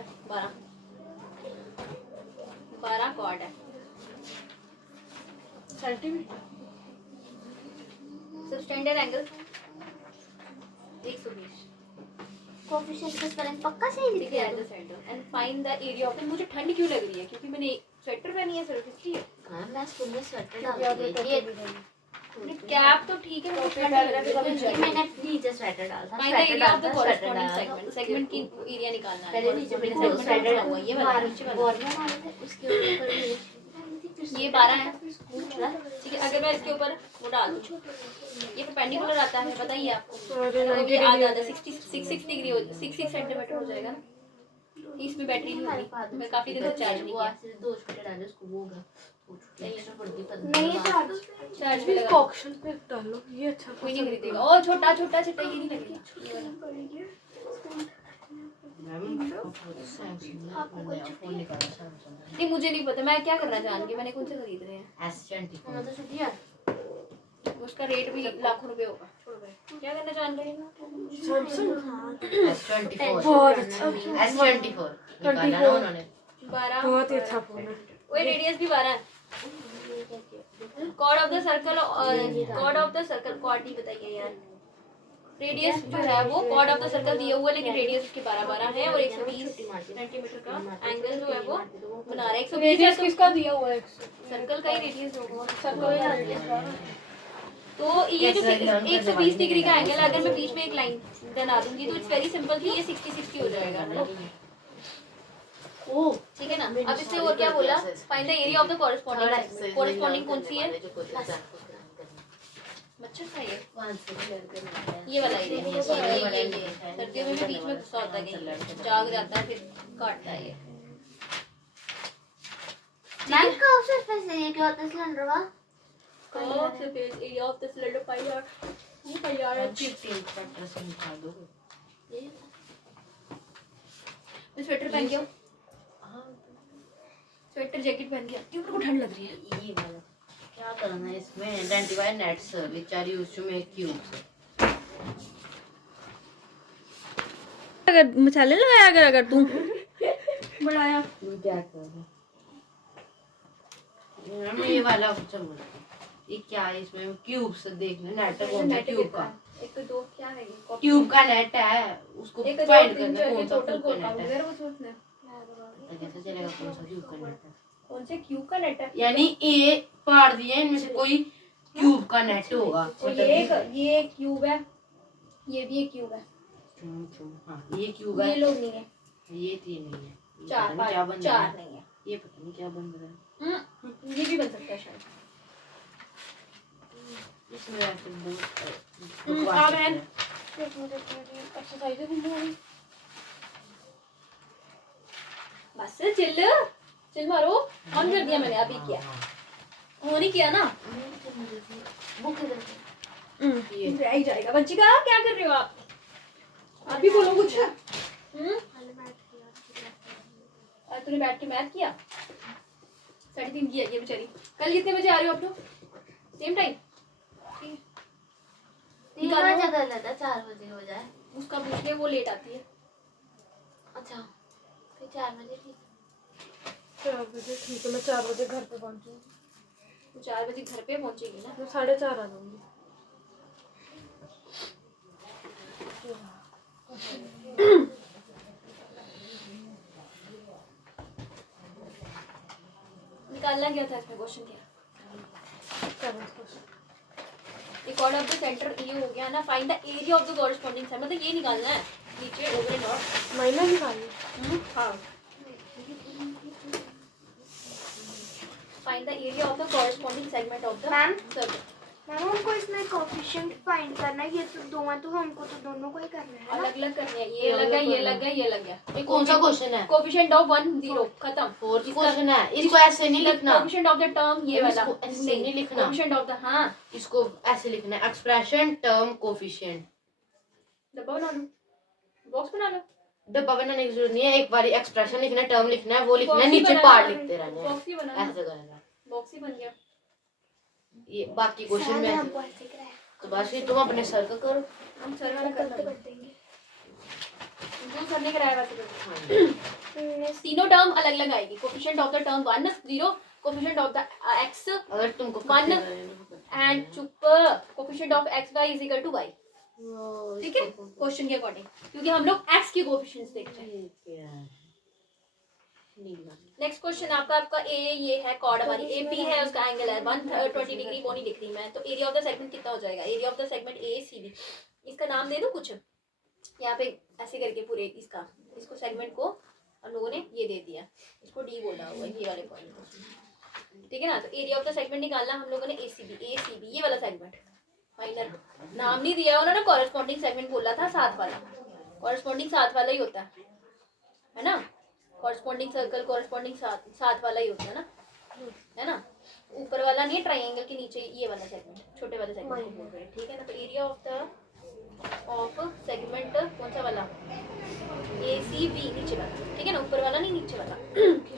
12 कॉर्ड है। सेंटीमीटर सबटेंडर एंगल 120 कोएफिशिएंट का स्पेलिंग पक्का सही ठीक है at the centre and find the area of. मुझे ठंड क्यों लग रही है? क्योंकि मैंने स्वेटर पहनी है सिर्फ इसलिए। हाँ मैं स्कूल में स्वेटर या डाल फिर दी टोपी कैप तो ठीक है, मुझे ठंड लग रही है। ये मैंने नीचे स्वेटर डाला था find the sweater area of the डाला स्वेटर कॉरेस्पॉन्डिंग डाला सेगमेंट की एरिया निकालना है। पहले नीचे मैंने Corresponding स्वेटर segment हुआ, ये वाला नीचे वाला। वॉर्मर वाला था उसके ऊपर ये 12 है ठीक है। अगर मैं इसके ऊपर वो डाल दूं, ये परपेंडिकुलर आता है, पता ही है आपको। अरे तो 90 ये आ डिग्री जाता है 66 डिग्री 66 सेंटीमीटर हो जाएगा ना। इसमें बैटरी नहीं होगी, मैं काफी दिन तक चार्ज नहीं किया। से 2 छुट्टे डाले उसको वो होगा वो छुट्टी एक्स्ट्रा पड़ गई नहीं चार्ज चार्ज भी इसको लगा, ऑक्शन पे डालो, ये अच्छा कोई नहीं खरीदेगा। और छोटा छोटा छोटा ये नहीं लगेगा। मैम सैमसंग फोन निकाला सैमसंग नहीं मुझे नहीं पता, मैं क्या करना चाहूँ कि मैंने कौन से खरीद रहे हैं। S24 मैं तो छुट्टी यार उसका रेट भी लाखों रुपए होगा। छोड़ भाई, क्या करना चाह रहे हैं? सैमसंग S24 बहुत अच्छा S24 निकाला ना उन्होंने। 12 बहुत ही अच्छा फोन है। वही रेडियस भी 12 है। Chord of the circle chord नहीं बताइए यार। रेडियस जो है वो कॉर्ड ऑफ द सर्कल दिया हुआ है, लेकिन रेडियस उसके 12 है और 120 सेंटीमीटर का एंगल जो है वो बना रहा है। 120 रेडियस है किसका दिया हुआ है? सर्कल का ही रेडियस होगा। सर्कल का रेडियस तो ये जो 120 डिग्री का एंगल है, अगर मैं बीच में एक लाइन बना दूंगी तो इट्स वेरी सिंपल कि ये 60 हो जाएगा, है ना? ओ ठीक है ना। अब इससे और क्या बोला? Find the area of the corresponding. Corresponding कौन सी है? मच्छर का ये वाला एरिया। ये सर्दियों में भी बीच में गुस्सा होता है, कहीं जाग जाता है फिर काटता है ये। मैम का सरफेस है, ये क्या होता है सिलेंडर का? एरिया ऑफ द सिलेंडर पाई यार, ये पाई यार। 15 फैक्टर से निकाल दोगे। मैं स्वेटर पहन के स्वेटर जैकेट पहन के आती हूँ, मेरे को ठंड लग रही है। ये वाला क्या करना है इसमें? Identify nets which are used to make cubes. अगर मसाले लगाया अगर तू बढ़ाया क्या करना है? ये वाला चलो ये क्या है इसमें? क्यूब्स देखना नेट कौन सा क्यूब का। एक तो दो क्या है ये? क्यूब का नेट है उसको एक फाइंड दो तीन करना कौन सा टोटल क्यूब का को नेट है। वो सोचना पता कैसे चलेगा कौन सा क्यूब का नेट है? कौन से क्यूब का नेट है। यानी ए पार दिए इनमें से कोई क्यूब का नेट होगा। तो ये एक क्यूब है, ये भी एक क्यूब है, हाँ ये क्यूब ये है, लोग नहीं है। ये तीन नहीं है, ये चार पता नहीं क्या बन रहा चार है, नहीं है। ये पता नहीं क्या बन रहा है ये भी बन सकता है शायद। इसमें ऐसे बहुत अब बकवास है। है। एक्सरसाइज है। बस चिल मारो। ऑन कर दिया मैंने, अभी किया वो नहीं किया ना। बुक इधर ये रह ही जाएगा। बच्चिका क्या कर रहे हो आप भी बोलो कुछ। आज तूने बैठ के मैथ किया? 3:30 किया ये बेचारी। कल कितने बजे आ रहे हो आप लोग? Same time? 3 बजे कर लेता 4 बजे के बजाय। उसका पूछ ले, वो लेट आती है। अच्छा फिर 4 बजे ठीक 4 बजे ठीक है, मैं 4 बजे घर पे पहुंचूंगी। वो 4 बजे घर पे पहुंचेगी ना। मैं 4:30 आ जाऊंगी। निकालना क्या था इसमें क्वेश्चन क्या? एक ऑर्डर ऑफ द सेंटर ये हो गया ना, find the area of the corresponding side, मतलब ये निकालना है नीचे ओवर एंड नॉट। माइनर निकालिए। हाँ, find the area of the corresponding segment of the ma'am? Circle. Ma'am हमको इसमें कोफिशिएंट फाइंड करना है, ये तो दो हैं तो हमको तो दोनों को ही करना है ना? अलग अलग करने हैं, ये लग गया, ये लग गया, ये लग गया। ये कौन सा क्वेश्चन है? कोएफिशिएंट ऑफ 1 0 खत्म। फोर्थ क्वेश्चन है, इसको ऐसे नहीं लिखना, कोएफिशिएंट ऑफ द टर्म ये वाला इसको ऐसे नहीं लिखना, कोएफिशिएंट ऑफ द, हाँ इसको ऐसे लिखना है, एक्सप्रेशन टर्म कोफिशिएंट। डब्बा बना लो, बॉक्स बना लो। डब्बा बनाने की जरूरत नहीं है, एक बार एक्सप्रेशन लिखना है, टर्म लिखना है, वो लिखना है, बॉक्स ही नीचे बना पार्ट लो। लिखते रहना है, बॉक्स ही बना लो, ऐसे करना है। बॉक्स ही बन गया। ये बाकी क्वेश्चन सर ने में हमको ऐसे कराया, तो बस ये तुम अपने सर का करो। हम सर वाला हम कर गलत कर लेंगे, देंगे। जो सर ने कराया वैसे कर। तीनों टर्म अलग अलग आएगी। Coefficient of the term 1 0, coefficient of the x अगर तुमको One एंड चुप, coefficient of xy is equal to y। ठीक है, क्वेश्चन के अकॉर्डिंग, क्योंकि हम लोग x के कोएफिशिएंट्स देखते हैं। नेक्स्ट क्वेश्चन आपका ए, ये है कॉर्ड हमारी ए बी है, उसका एंगल है 120 डिग्री, वो नहीं लिख रही मैं, तो एरिया ऑफ द सेगमेंट कितना हो जाएगा? Area of the segment A C B, इसका नाम दे दूं कुछ यहाँ पे ऐसे करके पूरे इसको सेगमेंट को हम लोगों ने ये दे दिया, इसको डी बोला हुआ ये वाले पॉइंट को, ठीक है ना। तो एरिया ऑफ द सेगमेंट निकालना हम लोगों ने ए सी बी ये वाला सेगमेंट, माइनर नाम नहीं दिया उन्होंने, कॉरेस्पॉन्डिंग सेगमेंट बोला था, साथ वाला, कॉरेस्पॉन्डिंग साथ वाला ही होता है ना, कॉरेस्पॉन्डिंग सर्कल कॉरेस्पॉन्डिंग साथ वाला ही होता है ना, ऊपर वाला नहीं है, ट्राइंगल के नीचे ये वाला सेगमेंट, छोटे वाले सेगमेंट को बोल रहे हैं, ठीक है ना। तो एरिया ऑफ सेगमेंट कौन सा वाला? ए सी बी, नीचे वाला, ठीक है ना, ऊपर वाला नहीं, नीचे वाला।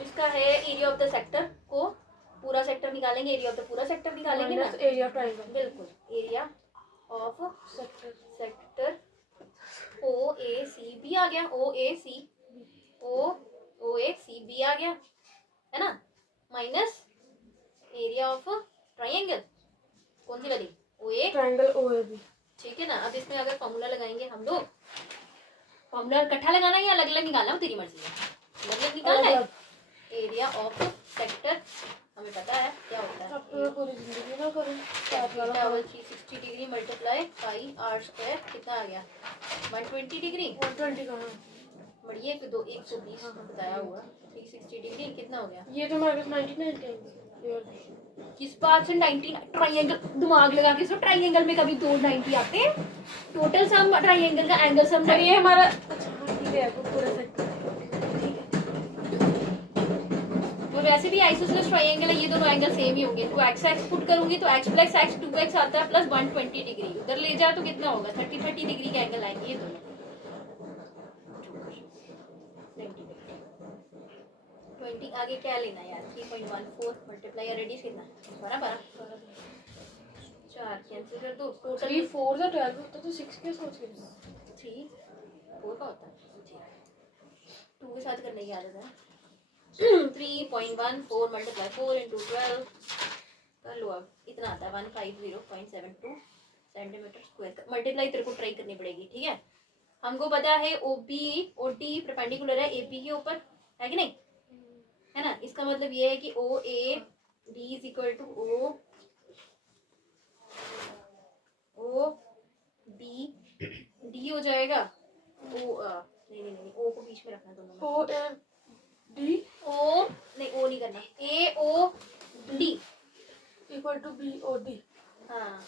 इसका है एरिया ऑफ द सेक्टर को, पूरा सेक्टर निकालेंगे, एरिया ऑफ द पूरा सेक्टर निकालेंगे ना, एरिया ऑफ ट्रायंगल। बिल्कुल, area of sector O A C B आ गया, ओ ए सी बी आ गया, है ना, माइनस एरिया ऑफ ट्रायंगल कौन सी वाली? ओ ए ट्रायंगल ओ ए बी, ठीक है ना। अब इसमें अगर फॉर्मूला लगाएंगे हम लोग, फॉर्मूला इकट्ठा लगाना है या अलग अलग निकालना है, तेरी मर्जी है, अलग अलग निकालना है। एरिया ऑफ सेक्टर हमें पता है क्या होता है, अब तो पूरी जिंदगी ना करूं। डबल 360 डिग्री मल्टीप्लाई पाई आर स्क्वायर कितना आ गया? 120 डिग्री। 120 कहाँ? बढ़िया, 120 बताया हुआ, 360 डिग्री कितना हो गया? ये तो माइनस 99 टाइम्स। किस बात से 90 ट्राइंगल दिमाग लगा के सो, ट्राइंगल में कभी 290 आते हैं, टोटल सम ट्राइंगल का एंगल सम, ये हमारा अच्छा ठीक है, वो पूरा सेक्टर ठीक है। और वैसे भी आइसोसेलेस ट्राइंगल है, ये दोनों एंगल सेम ही होंगे, तो x x पुट करूंगी तो x प्लस x 2x आता है, प्लस 120 डिग्री उधर ले जाए तो कितना होगा? 30 डिग्री के एंगल आएंगे ये दोनों। 20 आगे क्या लेना है यार? 3.14 मल्टीप्लाई रेडियस कितना है? 12 4 कैंसिल कर दो, टोटल 3 4 का 12 होता तो 6 के सोच के 3 4 का होता है, 2 के साथ करने की आदत है। 3.14 मल्टीप्लाई 4 इंटू 12 कर लो, अब इतना आता है 150.72 सेंटीमीटर स्क्वायर। मल्टीप्लाई तेरे को ट्राई करनी पड़ेगी, ठीक है। हमको पता है ओ बी और डी परपेंडिकुलर है ए बी के ऊपर, है कि नहीं, है ना। इसका मतलब ये है कि O A B is equal to O B D हो जाएगा। ओ नहीं ओ को बीच में रखना दोनों में। ओ ए डी ओ नहीं, ओ नहीं करना, A O D equal to B O D. हाँ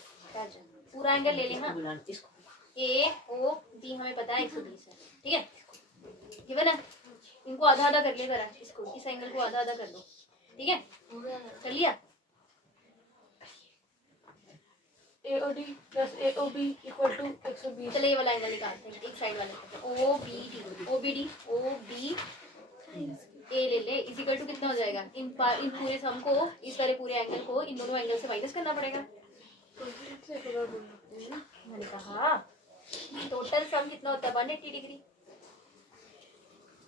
पूरा एंगल ले लेना, ए ओ डी हमें पता है 120 है, ठीक है, गिवन है। इनको आधा आधा कर ले जरा, इसको इस एंगल को आधा आधा कर दो, ठीक है, कर लिया। A O D plus A O B equal to 120। चलो ये वाला एंगल निकालते हैं, एक साइड वाले O B D O B A ले ले, इस इक्वल टू कितना हो जाएगा? इन पूरे सम को, इस वाले पूरे एंगल को इन दोनों एंगल से माइनस करना पड़ेगा। मैंने कहा टोटल सम कितना होता है? 180 डिग्री,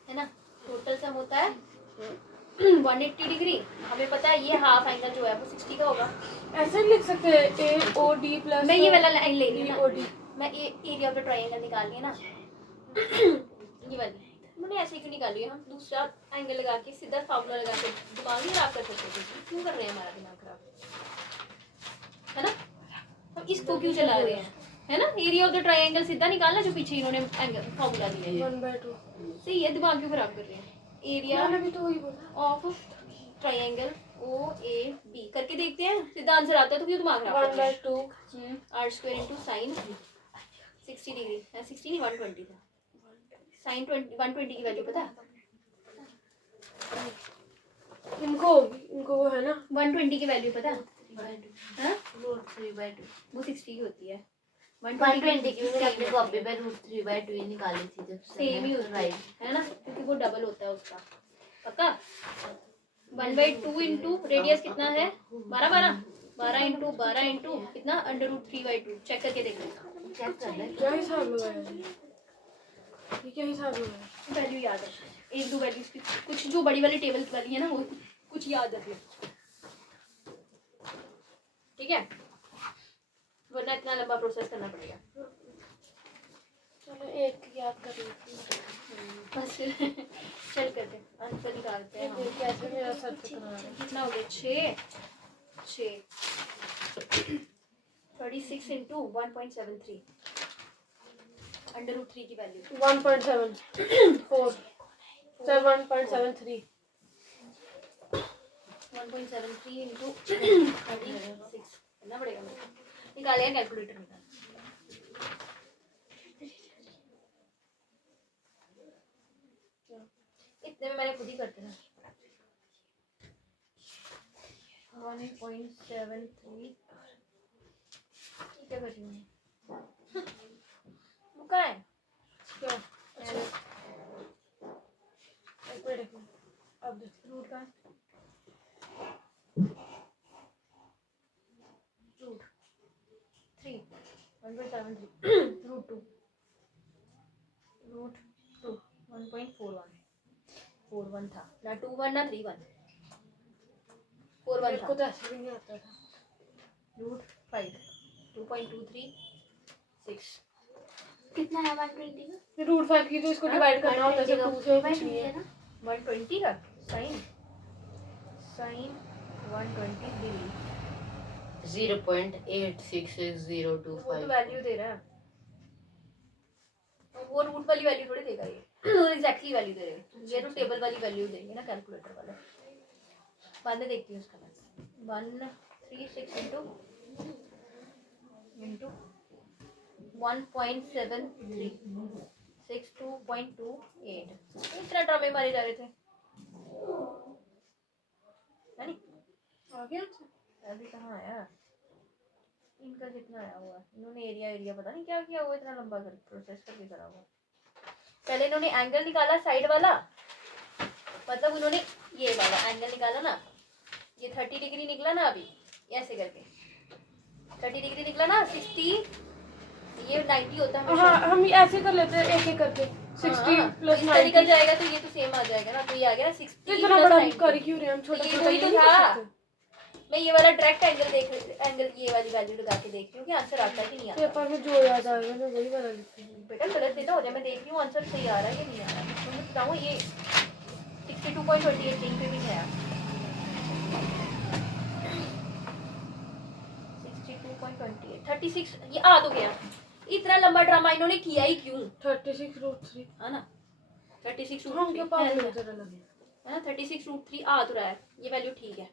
है ना। टोटल सम होता है 180 डिग्री। हमें पता है ये हाफ एंगल जो है वो 60 का होगा। ऐसे लिख सकते हैं ए ओ डी प्लस मैं ये वाला लाइन ले रही डी हूँ ओ ना, डी। मैं एरिया ऑफ द ट्रायंगल निकाल लिया ना ये वाली मैंने ऐसे क्यों निकाली है? हम दूसरा एंगल लगा के सीधा फार्मूला लगा के दिमाग ही खराब कर सकते थे। क्यों कर रहे हैं हमारा दिमाग खराब, है ना? हम इसको क्यों चला रहे हैं, है ना? एरिया ऑफ द ट्रायंगल सीधा निकालना जो पीछे इन्होंने एंगल फार्मूला दिया है। 1/2 सही है, दिमाग क्यों खराब कर रहे हैं? एरिया मैंने भी तो वही बोला। ऑफ ट्रायंगल OAB करके देखते हैं, सीधा आंसर आता है तो क्यों दिमाग खराब कर रहे हैं? 1/2 r² into sin 60 डिग्री, 60 नहीं 120 था। sin 120 की वैल्यू पता है? इनको वो है ना 120 की वैल्यू पता है? हाँ? √3/2 वो 60 की होती है। 120 की मैंने अपने कॉपी पे √3/2 ही निकाली थी जब सेम ही होता है, है ना? क्योंकि वो डबल होता है उसका। पक्का? 1/2 इंटू रेडियस कितना है? 12 इंटू 12 इंटू कितना? √3/2। चेक करके देख लेना। चेक कर ले। क्या हिसाब लगाया ये क्या हिसाब लगाया? वैल्यू याद है, एक दो वैल्यूज की कुछ जो बड़ी वाली टेबल वाली है ना वो कुछ याद रखिए, ठीक है? वरना इतना लंबा प्रोसेस करना पड़ेगा। चलो एक याद कर लेती हूँ। बस चल करते हैं, आंसर निकालते हैं हम। कैसे मेरा सर चकरा रहा है। कितना हो गया? 6 36 इंटू 1.73 √3 की वैल्यू 1.74 1.73 1.73 इंटू 36 करना पड़ेगा मुझे। निकालेगा कैलकुलेटर निकाल। इतने में मैंने खुद ही करते ना 1.73 क्या कर रही हूँ? वो कहाँ है? क्या? अच्छा एक मिनट अब देख रूट का रूट 3 1.73 √2 1.41 41 था ना 21 ना 31 41 मेरे था को तो ऐसे भी नहीं आता था। √5 2.236 कितना है 120 का? √5 की तो इसको डिवाइड करना होता है, 120 जब 2 से कुछ नहीं है। 120 का साइन 120 डिग्री 0.866025 वो तो वैल्यू दे रहा है, वो रूट वाली वैल्यू थोड़ी देगा ये वो एग्जैक्टली वैल्यू दे रहे हैं। ये तो टेबल वाली वैल्यू देंगे ना कैलकुलेटर वाला। बाद में देखती हूँ उसका मैं 136 इंटू 1.73 62.28 इतना ड्रामे मारे जा रहे थे, है नहीं? आ गया आंसर? अभी कहाँ आया इनका? कितना आया हुआ है? इन्होंने एरिया पता नहीं क्या किया हुआ, इतना लंबा कर प्रोसेस करके करा हुआ। पहले इन्होंने एंगल निकाला साइड वाला, मतलब उन्होंने ये वाला एंगल निकाला ना, ये 30 डिग्री निकला ना, अभी ऐसे करके 30 डिग्री निकला ना 60 ये 90 होता है हमेशा। हाँ हम ऐसे कर लेते हैं एक एक करके 60 प्लस इसका निकल जाएगा तो ये तो सेम आ जाएगा ना, तो ये आ गया 60 तो इतना बड़ा कर क्यों रहे हैं हम? छोटा ये छोटा वही ही तो नहीं कर था। सकते? मैं ये वाला डायरेक्ट एंगल ये वाली वैल्यू लगा के देख रही हूँ कि आंसर आता है कि नहीं आता। पेपर में जो याद आएगा मैं वही वाला लिखती हूँ। बेटा गलत देता हो जाए, मैं देख रही हूँ आंसर सही आ रहा है कि नहीं आ रहा है। तो मैं बताऊँ ये 62.28 पे भी नहीं आया 62.28 36 ये आ तो गया। इतना लंबा ड्रामा इन्होंने किया ही क्यों? 36√3 है ना 36 हम क्या पागल √3 हो तरह लगे? है ना 36√3 आ तो रहा है, ये वैल्यू ठीक है।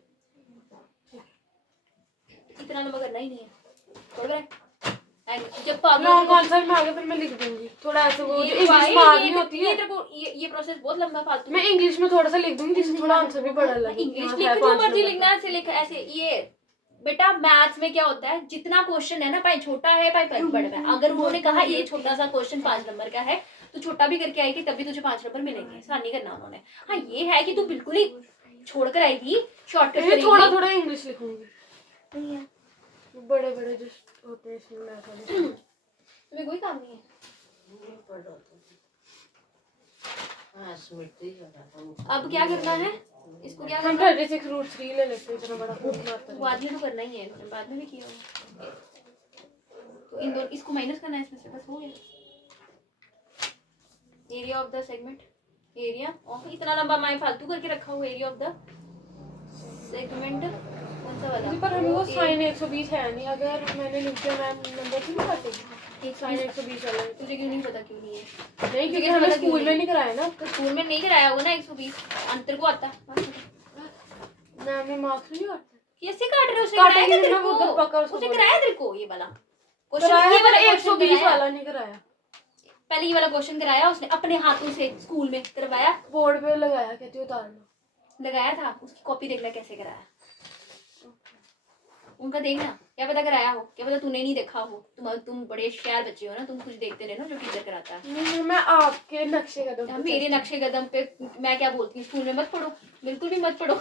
इतना लंबा करना ही नहीं है, पढ़ रहे हैं? जब लॉन्ग आंसर में आगे फिर मैं लिख दूंगी थोड़ा ऐसे, वो ये इंग्लिश भाई, में आगे ये होती है। तेरे को ये प्रोसेस बहुत लंबा फालतू। मैं इंग्लिश में थोड़ा सा लिख दूंगी जिससे थोड़ा आंसर भी बड़ा लगे। इंग्लिश हाँ, लिख है जो 5 मर्जी नंबर लिखना, ऐसे लिख ऐसे। ये बेटा मैथ्स में क्या होता है, जितना क्वेश्चन है ना, भाई छोटा है भाई बड़ा है। अगर उन्होंने कहा ये छोटा सा क्वेश्चन 5 नंबर का है तो छोटा भी करके आएगी तभी तुझे 5 नंबर मिलेंगे। ऐसा नहीं करना उन्होंने। हाँ ये है कि तू बिल्कुल ही छोड़कर आएगी, शॉर्टकट मैं करेगी। थोड़ा थोड़ा इंग्लिश लिखूंगी, बड़े बड़े जो होते हैं इसमें मैथ वाले। तुम्हें कोई काम नहीं है। अब क्या करना है इसको? क्या हम करना है? 36√3 ले लेते हैं, इतना बड़ा उतना आता है। बाद में तो करना ही है, बाद में भी किया होगा। तो इन दोनों इसको माइनस करना है इसमें से, बस हो गया। Area of the segment, area of, इतना लंबा मैं फालतू करके रखा हूँ। एरिया ऑफ द सेगमेंट कौन सा वाला? जी पर हमें वो साइन 120 है नहीं, अगर मैंने लिख दिया मैम नंबर क्यों नहीं काटेगी? एक साइन 120 वाला है। तुझे क्यों नहीं पता क्यों नहीं है? नहीं क्योंकि हमें स्कूल में नहीं कराया ना। तो स्कूल में नहीं कराया होगा ना 120, अंतर को आता। मैम ने मार्क्स नहीं काटे। कैसे काट रहे हो? उसे काटेंगे कराया तेरे ना, वो उधर पक्का को, उसको उसे बोलो। कराया तेरे को ये वाला क्वेश्चन, कराया ये पर वाला 120 वाला नहीं कराया। पहले ये वाला क्वेश्चन कराया उसने अपने हाथों से, स्कूल में करवाया, बोर्ड पे लगाया, कहती उतारना। लगाया था। उसकी कॉपी देखना कैसे कराया, उनका देखना, क्या पता कराया हो, क्या पता तूने नहीं देखा हो। तुम बड़े शायर बच्चे हो ना, तुम कुछ देखते रहे ना जो टीचर कराता है। नहीं मैं आपके नक्शे कदम पे मेरे नक्शे कदम पे मैं क्या बोलती हूँ, स्कूल में मत पढ़ो, बिल्कुल भी मत पढ़ो।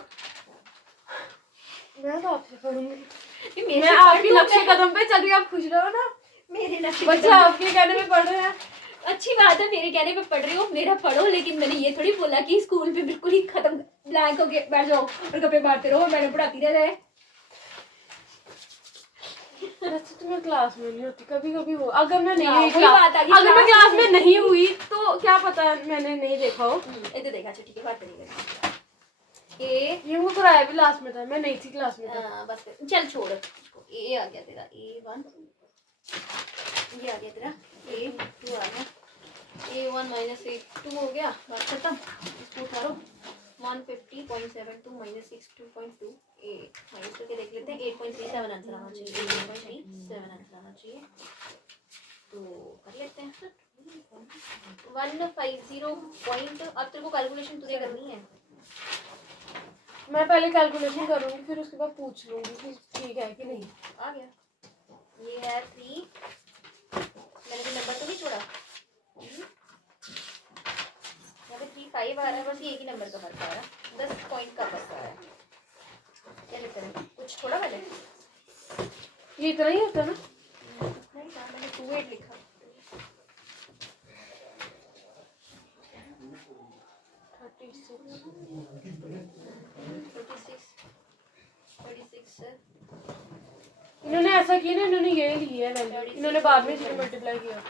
मैं तो आपसे पढ़ूंगी। मेरे मैं से आपकी पढ़ तो नक्शे कदम पे चल रही, आप खुश रहो ना। मेरे नक्शे बच्चे कदम- आपके कहने में पढ़ रहे हैं। अच्छी बात है, मेरे कहने पे पढ़ रही हो, मेरा पढ़ो, लेकिन मैंने ये थोड़ी बोला कि स्कूल पे बिल्कुल ही खत्म ब्लैंक होके बैठ जाओ और गप्पे मारते रहो, मैडम पढ़ाती रह जाए। वैसे तो मैं क्लास में नहीं होती, कभी कभी हो, अगर मैं नहीं हाँ, हुई वही क्लास, बात आ गई, अगर मैं क्लास क्लास में नहीं हुई तो क्या पता मैंने नहीं देखा हो। इधर देखा, अच्छा ठीक है, बात करेंगे। ए ये वो कराया भी लास्ट में था, मैं नहीं थी क्लास में था। बस फिर चल छोड़ इसको। ए आ गया तेरा A1, ये आ गया तेरा A2 आ गया, A1 माइनस A2 हो गया, बात खत्म। इसको उतारो, 150.72 माइनस 62.2 ए माइनस करके देख लेते हैं। 8.37 आंसर आना चाहिए, 8.37 आंसर आना चाहिए, तो कर लेते हैं। 150 पॉइंट, अब तेरे को कैलकुलेशन तुझे करनी है। मैं पहले कैलकुलेशन करूंगी, फिर उसके बाद पूछ लूंगी कि ठीक है कि नहीं। आ गया, ये है 3, मैंने कोई नंबर तो नहीं छोड़ा, यहाँ पे 3 5 आ रहा है, बस ये एक ही नंबर का फर्क आ रहा है, 10 पॉइंट का फर्क आ रहा है। क्या लिखते हैं, कुछ छोड़ा मैंने? ये इतना ही होता है ना। नहीं था, मैंने 28 लिखा। 36 है। इन्होंने ऐसा किया ना, इन्होंने ये ली है वैल्यू, इन्होंने बाद में इसे मल्टीप्लाई किया।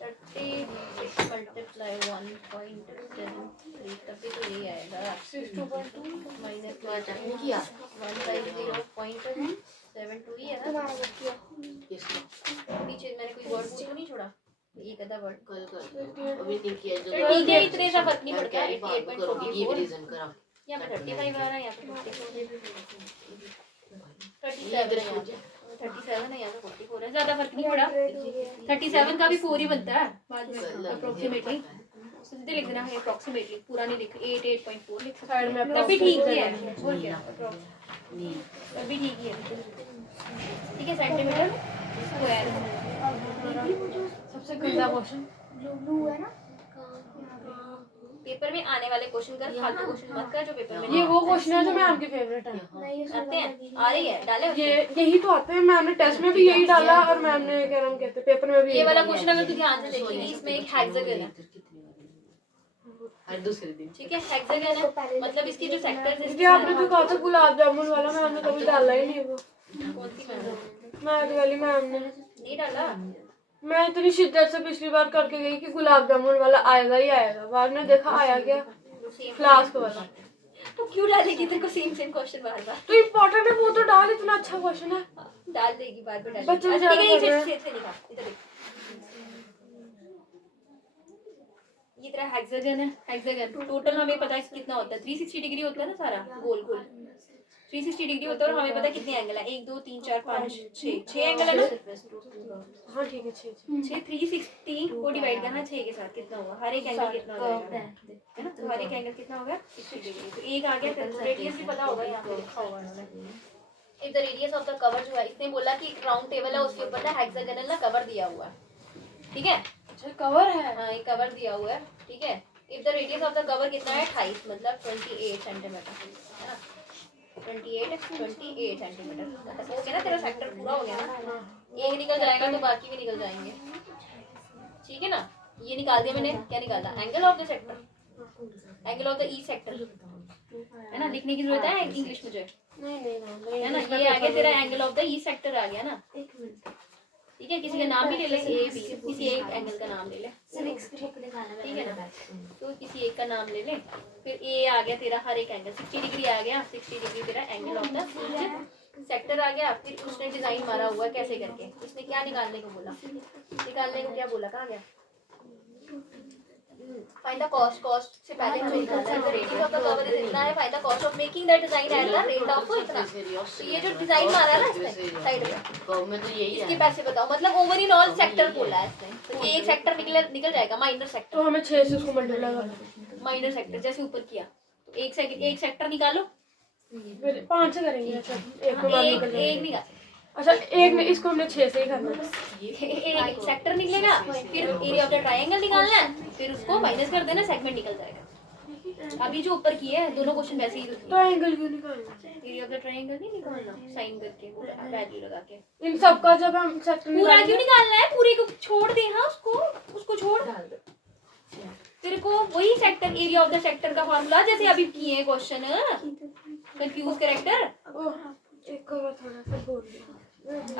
36 मल्टीप्लाई 1.73, तब भी तो यही आएगा। 62.2 माइनस किया 150.72 ही है ना। तुम्हारा वर्क किया। पीछे मैंने कोई वर्ड तो नहीं छोड़ा, एक आधा वर्ड। कल अभी नहीं किया जो तो ठीक है, इतने सा फर्क नहीं पड़ता है। ये 88.44 रीजन करा यहाँ पे 35 आ रहा है, यहाँ पे 37 है, यहाँ पे 44 है, ज्यादा फर्क नहीं पड़ा। 37 का भी 4 ही बनता है बाद में अप्रोक्सीमेटली, सीधे लिख देना है अप्रोक्सीमेटली, पूरा नहीं लिख, 8.4 लिख सकते साइड में हैं, तब भी ठीक ही है। approximate और क्या तब भी ठीक ही है। ठीक है, सेंटीमीटर स्क्वायर। सबसे गंदा क्वेश्चन ब्लू है ना। पेपर में आने वाले क्वेश्चन कर, फालतू क्वेश्चन मत कर जो पेपर में ये वो क्वेश्चन है जो मैम की फेवरेट है। नहीं उसमें आते हैं, आ रही है, डाले ये यही तो आते हैं, मैम ने टेस्ट में भी यही डाला और मैम ने क्या नाम कहते हैं पेपर में भी ये यही वाला डाला। क्वेश्चन अगर तू ध्यान से देखेगी, इसमें एक हेक्सागन है, हर दूसरे दिन ठीक है, हेक्सागन है, मतलब इसकी जो सेक्टर्स है, ये आपने जो कहा था गुलाब जामुन वाला, मैम ने कभी डाला ही नहीं वो। कौन सी मैम मैम वाली मैम ने, नहीं डाला? मैं इतनी शिद्दत से पिछली बार करके गई कि गुलाब जामुन वाला आएगा ही आएगा, बाद में देखा आया क्या फ्लास्क वाला। तो क्यों डालेगी तेरे को सेम क्वेश्चन बार बार? तो इम्पोर्टेंट है वो तो डाल, इतना अच्छा क्वेश्चन है। डाल देगी, बार बार डाल बच्चे देगी। ज्यादा ठीक है, कर रहे हैं। ये से निकाल, इधर देख, ये तेरा हेक्सागन है। हेक्सागन टोटल हमें पता है कितना होता है, 360 डिग्री होता है ना सारा, गोल गोल 360 डिग्री होता है, और हमें पता है कितने एंगल है, 1 2 3 4 5 6 एंगल है ना। हाँ ठीक है, 6 6 360 को डिवाइड करना 6 के साथ, कितना होगा? हर एक एंगल कितना हो जाएगा, है ना? तो हर एक एंगल कितना होगा? 60 डिग्री। तो एक आ गया, फिर रेडियस भी पता होगा, यहाँ पे लिखा होगा उन्होंने। If the radius of the cover जो है, इसने बोला कि राउंड टेबल है, उसके ऊपर ना हेक्सागोनल ना कवर दिया हुआ है, ठीक है? अच्छा कवर है। हाँ, एक कवर दिया हुआ है, ठीक है? If the radius of the cover कितना है? 28, मतलब 28 सेंटीमीटर, है ना? 28 सेंटीमीटर हो गया ना, तेरा सेक्टर पूरा हो गया ना। एक निकल जाएगा तो बाकी भी निकल जाएंगे, ठीक है ना? ये निकाल दिया मैंने, क्या निकाला? Angle of the sector, angle of the E sector, है ना? लिखने की जरूरत है इंग्लिश मुझे? नहीं है ना, ये आ गया तेरा angle of the E sector आ गया ना। एक मिनट ठीक है, किसी का नाम भी ले ले, ए बी, किसी एक एंगल का नाम ले ले, सर एक स्क्रिप्ट निकालना ठीक है ना। तो किसी एक का नाम ले ले, फिर ए आ गया तेरा हर एक एंगल 60 डिग्री आ गया, 60 डिग्री तेरा एंगल ऑफ द सेक्टर आ गया। फिर उसने डिजाइन मारा हुआ है कैसे करके, उसने क्या निकालने को बोला, निकालने को क्या बोला, कहाँ गया, फाइंड द कॉस्ट, कॉस्ट से पहले हमें निकालना है रेडियस ऑफ द कर्व इतना है, find the cost of making that design at the rate of इतना। तो ये जो डिजाइन मारा है ना इसने साइड में, कर्व में तो यही इसके है। पैसे बताओ, मतलब ओवर इन ऑल सेक्टर बोला है इसने। तो ये एक सेक्टर निकल जाएगा, माइनर तो सेक्टर, हमें 6 से उसको मल्टीप्लाई करना माइनर सेक्टर जैसे ऊपर किया। तो एक सेक्टर निकालो, फिर 5 से करेंगे। अच्छा एक को बाहर एक निकल एक जाएगा। निकाल, अच्छा एक में इसको हमने 6 से ही करना है। एक सेक्टर निकलेगा, फिर एरिया ऑफ द ट्रायंगल निकालना है, फिर उसको माइनस कर देना, सेगमेंट निकल जाएगा। अभी जो ऊपर किए हैं दोनों क्वेश्चन वैसे ही तो थे। ट्रायंगल क्यों निकालना है? एरिया ऑफ द ट्रायंगल नहीं निकालना, साइन करके वैल्यू लगा के। इन सब का जब हम सेक्टर पूरा निकालेंगे क्यों निकालना है, पूरे को छोड़ दे, हाँ उसको छोड़, तेरे को वही sector area of the sector का फॉर्मूला जैसे अभी किए हैं क्वेश्चन, कंफ्यूज कैरेक्टर। ओह, एक को मैं थोड़ा सा बोल दिया।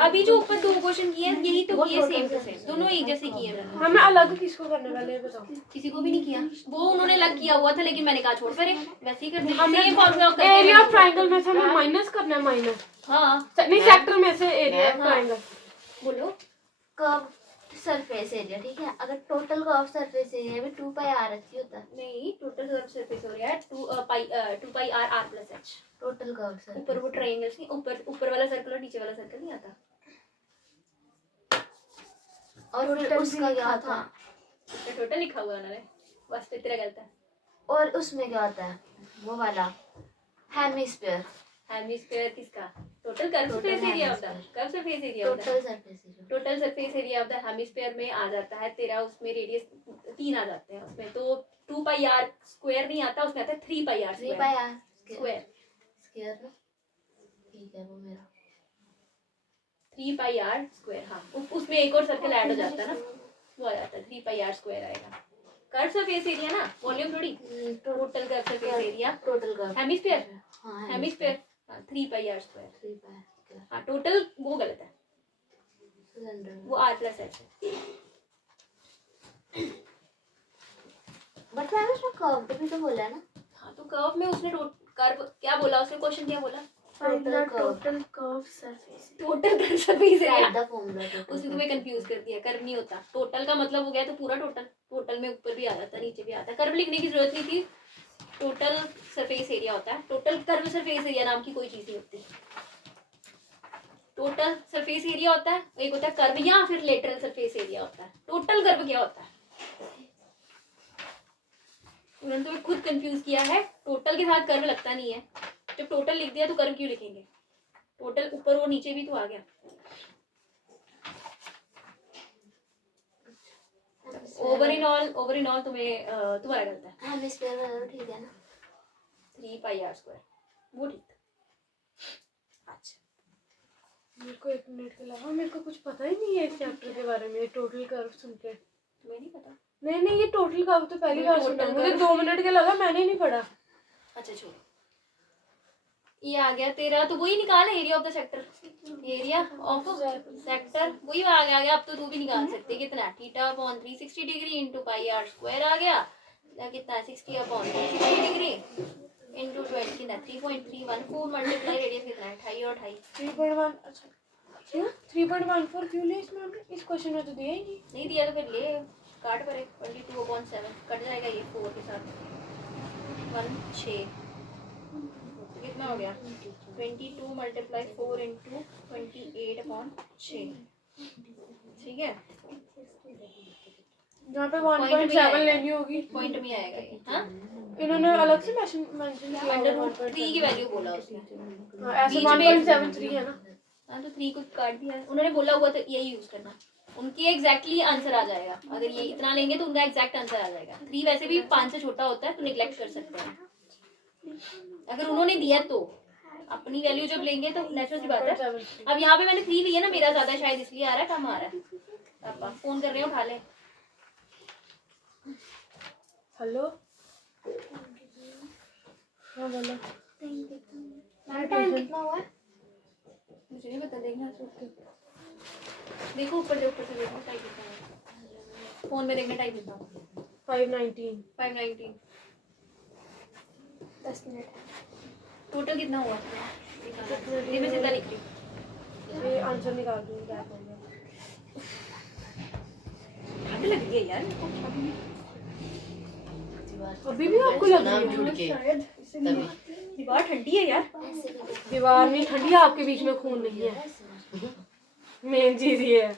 अभी जो ऊपर दो क्वेश्चन किए हैं यही तो किए, सेम टू सेम, दोनों एक जैसे किए मैंने। हमें अलग किसको करने वाले हैं बताओ। किसी को भी नहीं किया, वो उन्होंने अलग किया हुआ था, लेकिन मैंने कहा छोड़ परे, वैसे ही कर दे। हमने same formula area of triangle में से हमें माइनस करना है, माइनस हाँ नहीं सेक्टर में से एरिया ऑफ ट्रायंगल। बोलो। कर्व सरफेस एरिया, ठीक है, अगर टोटल कर्व सरफेस एरिया में 2 पाई आर एच ही होता है। नहीं, टोटल कर्व सरफेस हो रहा है 2 pi r r plus H. Total curve surface ऊपर वो ट्रायंगल्स नहीं, ऊपर वाला सर्कल और नीचे वाला सर्कल नहीं आता। और फिर उसका क्या था, उसका टोटल लिखा हुआ है उन्होंने, बस तेरा गलत है। और उसमें क्या होता है वो वाला हेमिस्फीयर, हेमिस्फीयर किसका, टोटल कर्व सरफेस एरिया होता है, कर्व सरफेस एरिया होता है। Total surface area, total surface area of the hemisphere में आ जाता है तेरा, उसमें रेडियस 3 आ जाते हैं उसमें, तो 2 पाई आर स्क्वायर नहीं आता, उसमें आता है 3 pi r 3 pi r square. Square में, ठीक है वो मेरा 3 पाई आर स्क्वायर, हाँ उसमें एक और सर्कल ऐड हो जाता है ना, वो आ जाता है 3 पाई आर स्क्वायर आएगा। कर्व सरफेस एरिया ना, वॉल्यूम थोड़ी, total curve surface area total curve, hemisphere, हाँ hemisphere 3 pi r square. 3 pi square हाँ टोटल वो गलत है, सिलेंडर, वो आर प्लस एच है। बट मैंने उसमें कर्व भी तो बोला है ना। हाँ तो कर्व में उसने कर्व क्या बोला, उसने क्वेश्चन क्या बोला, total curve, total curve surface. Total curve surface area. Right the formula उसने टोटल तुम्हें कंफ्यूज कर दिया, कर्व नहीं होता, टोटल का मतलब हो गया तो पूरा टोटल, टोटल में ऊपर भी आ जाता है नीचे भी आता है, कर्व लिखने की जरूरत नहीं थी, टोटल सरफेस एरिया होता है। टोटल कर्व सरफेस एरिया नाम की कोई चीज नहीं होती, टोटल सरफेस एरिया होता है, एक होता है कर्व या फिर लेटरल सरफेस एरिया होता है। टोटल कर्व क्या होता है, उन्होंने तुम्हें खुद कंफ्यूज किया है, टोटल के साथ कर्व लगता नहीं है, जब टोटल लिख दिया तो कर्व क्यों लिखेंगे, टोटल ऊपर और नीचे भी तो आ गया। ओवर इन ऑल तुम्हें तुम्हारा गलत है, हेमिस्फीयर वाला ठीक है ना। 3 पाई आर स्क्वायर वो ठीक था। अच्छा मेरे को 1 मिनट के अलावा मेरे को कुछ पता ही नहीं है इस चैप्टर के बारे में। टोटल कर्व सुन के तुम्हें नहीं पता, नहीं ये टोटल कर्व तो पहली बार सुना, Total मुझे curve। 2 मिनट के लगा, मैंने नहीं पढ़ा। अच्छा छोड़ो, ये आ गया तेरा, तो वही निकाल area of the sector, area of sector वही आ गया। अब तो तू भी निकाल सकते हैं, कितना theta upon 360 degree into pi r square आ गया, या कितना 60 अपॉन 360 डिग्री इंटू 20 कितना 3.314 मल्टीप्लाई रेडियस कितना है 28 और 28 3.1। अच्छा क्यों 3.14 क्यों ले इसमें, हमने इस क्वेश्चन में तो दिया ही नहीं। नहीं दिया तो फिर ले काट पड़े, 22/7 कट जाएगा ये 4 के साथ 16 कितना हो गया 22 मल्टीप्लाई 4 इंटू 28/6, ठीक है। जहाँ पे Point में 1.7 आएगा। लेनी होगी, पॉइंट में आएगा ये, हाँ इन्होंने अलग से मेंशन किया √3 की वैल्यू बोला उसने, ऐसे बीच में 1.73 है ना। हाँ तो 3 को काट दिया, उन्होंने बोला हुआ तो यही यूज करना, उनकी एग्जैक्टली आंसर आ जाएगा। अगर ये इतना लेंगे तो उनका एग्जैक्ट आंसर आ जाएगा। 3 वैसे भी 5 से छोटा होता है तो निगलेक्ट कर सकते हैं, अगर उन्होंने दिया तो अपनी वैल्यू जब लेंगे तो नेचुरल सी बात है। अब यहाँ पे मैंने 3 लिया ना, मेरा ज्यादा शायद इसलिए आ रहा है, कम आ रहा है। पापा फोन कर रहे हो, उठा ले। हेलो हाँ बोलो। टाइम कितना हुआ है? मुझे नहीं पता, देखना देखो ऊपर से देखो टाइप कितना है फोन में, देखना टाइप कितना 519 519 10 मिनट टोटल कितना हुआ ये मैं सीधा लिख रही हूँ। ये आंसर निकाल दूँ क्या हो गया। ठंड लग रही है यार अभी भी आपको लग रही नाम है? जुड़ के शायद तभी दीवार ठंडी है यार। दीवार नहीं ठंडी है, आपके बीच में खून नहीं है, मेन चीज ये है।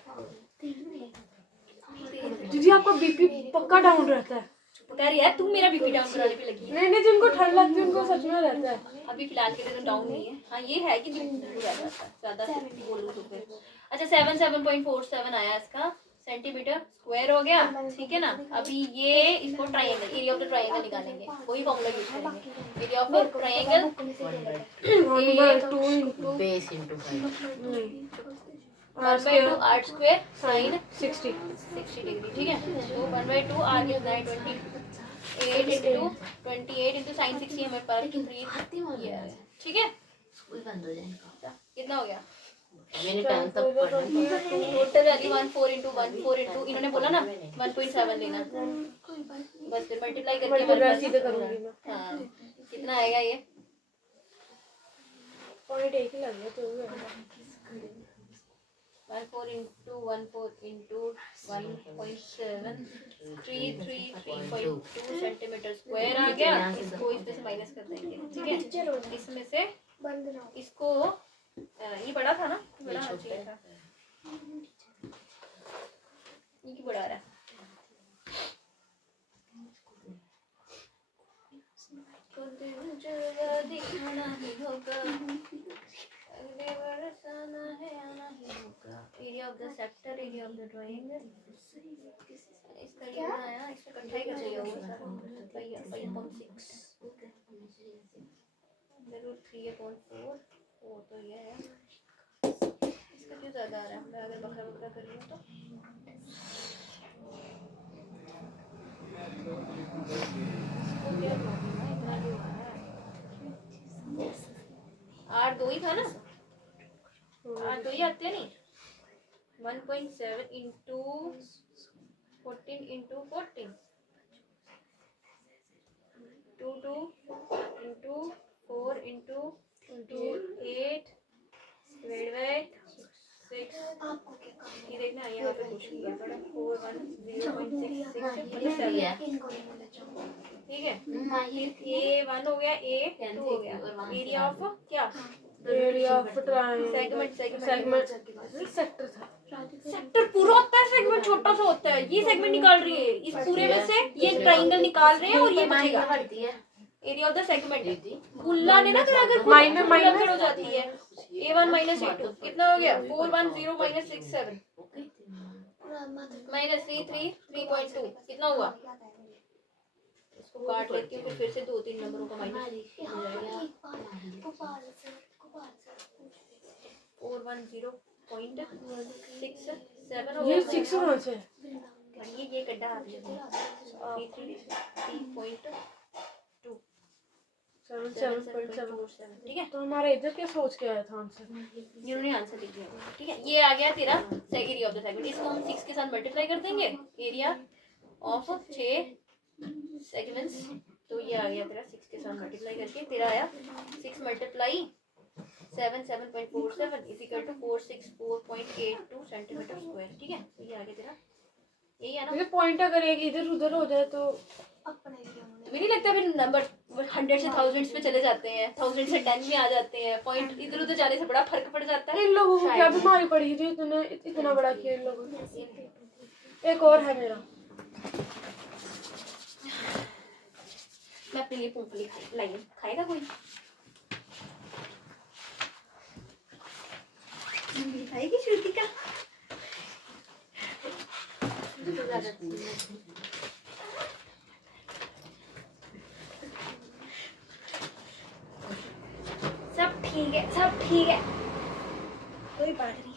दीदी आपका बीपी पक्का डाउन रहता है। पता है यार, तुम मेरा बीपी डाउन कराने पे लगी है। नहीं नहीं, जिनको ठंड लगती है उनको सच में रहता है। अभी फिलहाल के लिए तो डाउन नहीं है। हाँ ये है कि ज्यादा बोलूँ तो फिर। अच्छा 7.47 आया इसका सेंटीमीटर स्क्वायर हो गया, ठीक है ना। अभी ये इसको triangle, area of the triangle निकालेंगे, वही फॉर्मूला यूज करेंगे। Area of the triangle 1/2 base into 5 1/2 r square sine 60 degree, ठीक है। तो 1/2 आर कितना है 28 इंटू साइन 60 हमें पर 3 ये है, ठीक है। स्कूल बंद हो जाएगा। कितना हो गया मैंने 10 तक पढ़ा टोटल वैल्यू 14 इंटू इन्होंने बोला ना 1.7 लेना, बस फिर मल्टीप्लाई करके मल्टीप्लाई हमारे पास सीधे करूंगी मैं। हाँ कितना आएगा ये पॉइंट एक ही लग गया तो हुआ। 14 इंटू 1.7 333.2 सेंटीमीटर स्क्वायर आ गया। इसको इसमें से माइनस कर देंगे, ठीक है। इसमें से बंद ना हो। इसको ये बड़ा था ना, बड़ा आना चाहिए था, ये क्यों बड़ा आ रहा है। तो दिल जरा दिखाना ही होगा, अगले बरसाना है आना ही होगा। Area of the sector, area of the triangle, इसका ये आया, इसका इकट्ठा ही कर चाहिए होगा सर। 5.6 3/4 वो तो ये है। इसका क्यों ज़्यादा आ रहा है, मैं अगर बकरा बकरा कर रही हूँ तो इसको क्या मालूम है, इतना क्यों आ रहा है। आर 2 ही था ना, आर 2 ही आते हैं नहीं। 1.7 into 14 into 14 2 into 4 into 8 divide by 6। आपको क्या काम ये देखना यहाँ पे कुछ नहीं है, 410.66 मतलब 7, इनको नहीं बोला चाहूँ। ठीक है। ये 1 हो गया, ए 2 हो गया। एरिया ऑफ क्या area of triangle segment sector था। सेक्टर पूरा होता है, सेगमेंट छोटा सा होता है। ये सेगमेंट निकाल रही है, इस पूरे में से ये ट्रायंगल निकाल रहे हैं और ये बचेगा। एरिया ऑफ द सेगमेंट गुल्ला ने ना फिर अगर माइनस हो जाती है a1 माइनस a2 कितना हो गया 410 माइनस 67 माइनस 3.2 कितना हुआ। इसको काट लेती हूँ, फिर से 2-3 नंबरों का माइनस 410.67 हो ये गया। 6 कहाँ से? ये गड्ढा आ गया 3.2 7.7, ठीक है। तो हमारा इधर क्या सोच के आया था आंसर? जिन्होंने आंसर लिख दिया, ठीक है। ये आ गया तेरा एरिया ऑफ द सेगमेंट। इसको हम 6 के साथ मल्टीप्लाई कर देंगे, एरिया ऑफ 6 सेगमेंट्स। तो ये आ गया तेरा 6 के साथ मल्टीप्लाई करके, तेरा आया 6 multiply 7.47 is equal to 464.82 centimetre square, ठीक है। तो ये आ गया तेरा, यही है ना। ये पॉइंट अगर एक इधर उधर हो जाए तो तुम्हें नहीं लगता फिर नंबर 100 से थाउजेंड्स पे चले जाते हैं, 1000 से 10 में आ जाते हैं, पॉइंट इधर उधर जाने से बड़ा फर्क पड़ जाता है। इन लोगों को क्या बीमारी पड़ी थी इतना बड़ा किया इन लोगों ने। एक और है मेरा, मैं अपने लिए मूंगफली लाई, खाएगा कोई? खाएगी श्रुतिका? सब ठीक है, सब ठीक है, कोई बात नहीं।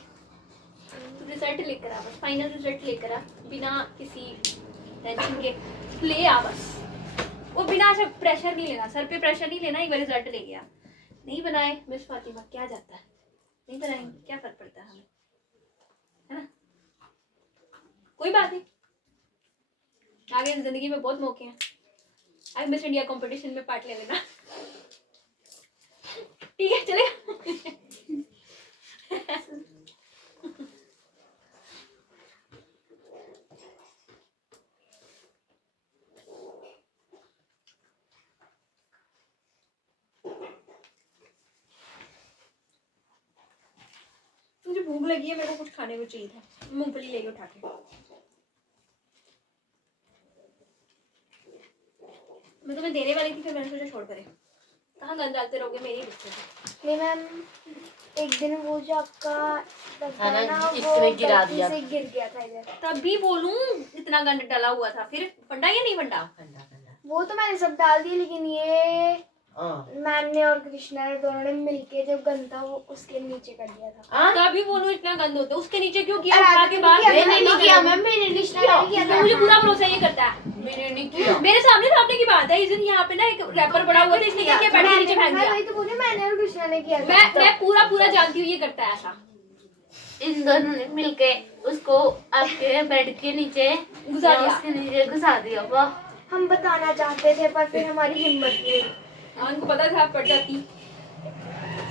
तू रिजल्ट लेकर आ, बस फाइनल रिजल्ट लेकर आ, बिना किसी टेंशन के ले आ बस। वो बिना ऐसा प्रेशर नहीं लेना, सर पे प्रेशर नहीं लेना, एक बार रिजल्ट ले गया नहीं बनाए मिस फातिमा, क्या जाता है, नहीं बनाएंगे, क्या फर्क पड़ता है हमें, है ना, कोई बात नहीं, आगे जिंदगी में बहुत मौके हैं, आगे मिस इंडिया कंपटीशन में पार्ट ले लेना, ठीक है चलेगा। मुझे भूख लगी है, मेरे को कुछ खाने को चाहिए था, मूंगफली लेके उठा के। मैं तुम्हें देने वाली थी, फिर मैंने सोचा छोड़ करे, कहाँ गंद डालते रहोगे मेरी बिस्कुट। नहीं मैम, एक दिन वो जो आपका हाँ ना, ना, इसने वो गिरा गलती दिया। से गिर गया था इधर। तभी बोलूं इतना गंद डाला हुआ था, फिर फंडा या नहीं फंडा? वो तो मैंने सब डाल दिया, लेकिन ये हाँ। मैम ने और कृष्णा ने दोनों ने मिलके जो गंद था वो उसके नीचे कर दिया था। तभी बोलूं इतना गंद होता है, उसके नीचे क्यों किया? अरे उठा आपने के बाहर किया? मैंने नहीं किया मैम, मैंने नहीं कृष्णा ने किया तो था। मुझे पूरा भरोसा ये करता है, मैंने नहीं किया। मेरे सामने सामने की बात है। इस दिन यहाँ पे ना एक रैपर पड़ा हुआ था, इसने क्या किया, बैठ के नीचे फेंक मैं दिया। वही तो बोली, मैंने और कृष्णा ने किया था। मैं पूरा जानती हूँ ये करता है ऐसा। इन दोनों ने मिलके उसको आपके बेड के नीचे घुसा दिया। उसके नीचे घुसा दिया। वाह, हम बताना चाहते थे पर फिर हमारी हिम्मत नहीं हुई। उनको पता था पड़ जाती।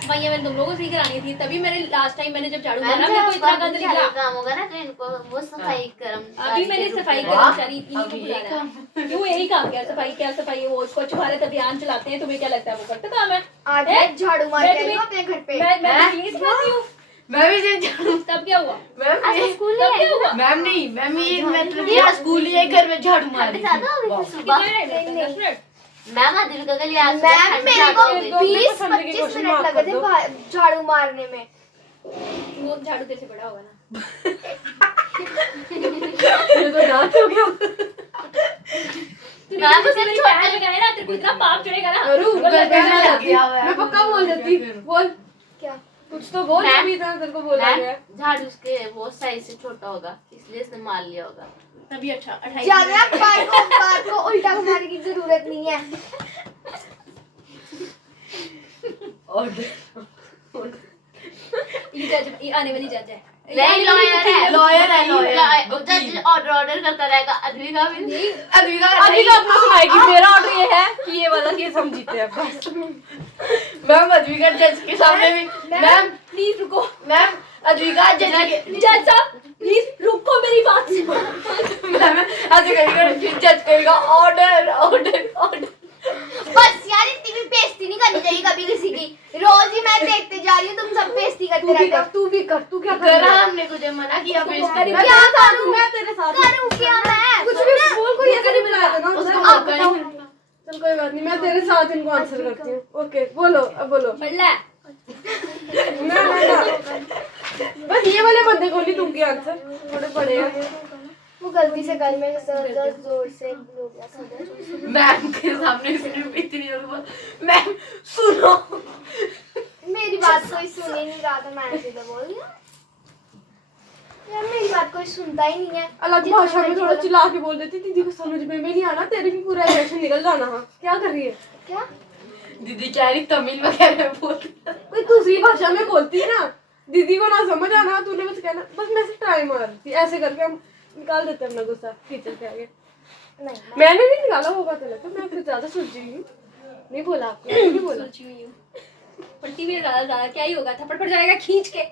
वही मैंने तुम लोगों से ही करानी थी, तभी मैंने लास्ट टाइम मैंने जब झाड़ू मारा मेरे को इतना गंद निकला। काम होगा ना तो इनको वो सफाई अभी मैंने सफाई कर्मचारी इनको बुलाना है। क्यों यही काम किया, सफाई क्या सफाई, वो स्वच्छ भारत अभियान चलाते हैं, तुम्हें क्या लगता है वो करते काम है? आज हैं? मैं झाड़ू मार मैं के आई तुम्हें- हूँ अपने घर पे। मैं तो यही सिखाती हूँ। मैं भी से झाड़ू तब क्या हुआ? मैम ये स्कूल तब क्या हुआ? मैम नहीं मैम, ये मतलब ये स्कूल ही है, घर में झाड़ू मार ज्यादा हो गई थी सुबह। कितने मिनट लगते हैं? 10 मिनट? मैम आदिल का कल याद मैम मेरे को दो मिनट 20-25 क्वेश्चन मिनट मार्क लगे कर थे दो। झाड़ू मारने में। वो झाड़ू तेरे से बड़ा होगा ना। ये तो डांट हो गया। तूने किसी मेरी पैर लगाए ना, तेरे को इतना पाप चढ़ेगा ना। अरू गलत गलत गलत लग लग गया। गया। मैं पक्का बोल देती। बोल क्या? कुछ तो बोल, मैम, अभी इतना तेरे को बोला गया। झाड़ू उसके वो साइज से छोटा होगा इसलिए इसने मार लिया होगा। तभी अच्छा 28 ज्यादा बार को उल्टा घुमाने की जरूरत नहीं है। ये जज, ये आने वाली जज है। नहीं लॉयर है, लॉयर है, लॉयर। जज ऑर्डर करता रहेगा। अद्विका भी नहीं। अद्विका अभी तो अपना सुनाएगी। मेरा ऑर्डर ये है कि ये वाला केस हम जीते हैं बस। मैम अद्विका जज के सामने भी मैम प्लीज रुको। मैम अद्विका जज के जज साहब प्लीज रुको, मेरी बात सुनो। मैम अद्विका जज कहेगा ऑर्डर ऑर्डर ऑर्डर। बस यार, इतनी भी बेइज्जती नहीं करनी चाहिए कभी किसी की। रोज ही मैं देखते जा रही हूँ तुम सब बेइज्जती करते रहते हो। तू भी कर, तू क्या कर करा रहा है? हमने तुझे मना किया अरे बेइज्जती मैं क्या क्या करूं? करूं? मैं तेरे साथ करूँ क्या मैं? कुछ भी बोल, कोई ऐसा नहीं बुलाया देना उसको उधर। आप बताओ। चल कोई बात नहीं, मैं तेरे साथ इनको आंसर करती हूँ। ओके बोलो, अब बोलो। बल्ला ना बस ये वाले बंदे को नहीं दूंगी आंसर, थोड़े बड़े हैं। वो गलती से गल में सर जोर से हो गया था। मैम के सामने सिर्फ इतनी जोर बोल मैम सुनो। मेरी बात कोई सुन ही नहीं रहा था, मैंने सीधा बोल दिया। यार मेरी बात कोई सुनता ही नहीं है। अलग जितना भाषा में मर्जी थोड़ा बोलो। चिल्ला के बोल देती, दीदी को समझ में भी नहीं आना, तेरे भी पूरा रिएक्शन निकल जाना। हाँ क्या कर रही है? क्या? दीदी कह रही तमिल वगैरह बोल। कोई दूसरी भाषा में बोलती है ना, दीदी को ना समझ आना, तूने बस कहना, बस मैं से ट्राई मार रही थी, ऐसे करके हम निकाल देते हैं अपना गुस्सा टीचर के आगे। नहीं, मैंने नहीं निकाला होगा, तो लगता मैं कुछ ज्यादा सोच रही हूँ। नहीं बोला आपने, नहीं बोला। सोची हुई हूँ पट्टी भी ज्यादा क्या ही होगा, थप्पड़ पड़ जाएगा खींच के,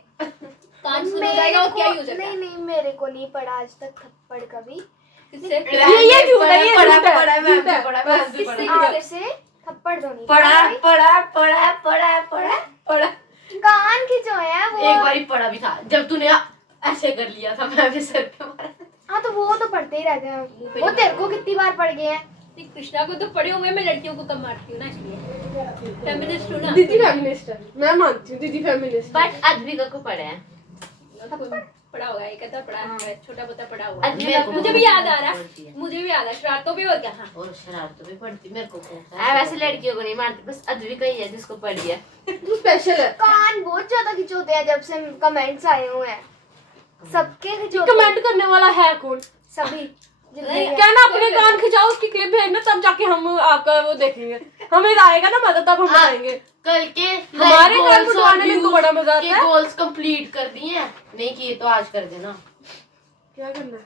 कान सुन हो जाएगा और क्या ही हो जाएगा। नहीं नहीं, मेरे को नहीं पड़ा आज तक थप्पड़ कभी। किससे? ये झूठ है, ये पढ़ा झूठ है, पढ़ा मैम झूठ है। पढ़ा बस मैम से किससे? पढ़ा आपसे थप्पड़ तो नहीं पढ़ा भाई। पढ़ा पढ़ा पढ़ा पढ़ा पढ़ा। कान की जो है वो। एक बारी पढ़ा भी था जब तूने ऐसे कर लिया था, मैं भी सर पे मारा। हाँ तो वो तो पढ़ते ही रहते हैं। वो तेरे को कितनी बार पढ़ गए हैं? कृष्णा को तो पढ़े हुए, मैं लड़कियों को कम मारती हूँ ना, इसलिए फेमिनिस्ट हूँ ना। दीदी फेमिनिस्ट है, मैं मानती हूँ दीदी फेमिनिस्ट है। बट अद्विका को पढ़े हैं। पढ़ा होगा, एक आधा पढ़ा है, छोटा पोता पढ़ा हुआ है। अद्विका को मुझे भी याद आ रहा पढ़ती है। मुझे भी याद है, शरारतों पे और क्या। हाँ और शरारत भी पढ़ती मेरे को कौन सा मैं वैसे लड़कियों को नहीं मारती, बस अद्विका ही है जिसको पढ़ी है। तू स्पेशल है। कान बहुत ज्यादा खिंचोते हैं जब से कमेंट्स आए हुए हैं। सबके खिंचोते हैं। कमेंट करने वाला है कौन? सभी। क्या ना अपने कान खिंचाओ, उसकी क्लिप भेजना, तब जाके हम आपका वो देखेंगे, हमें आएगा ना मजा, तब हम बताएंगे। कल के हमारे कान खुजवाने में इनको बड़ा मजा आता है। गोल्स कंप्लीट कर दिए हैं, नहीं किए तो आज कर देना। क्या करना है?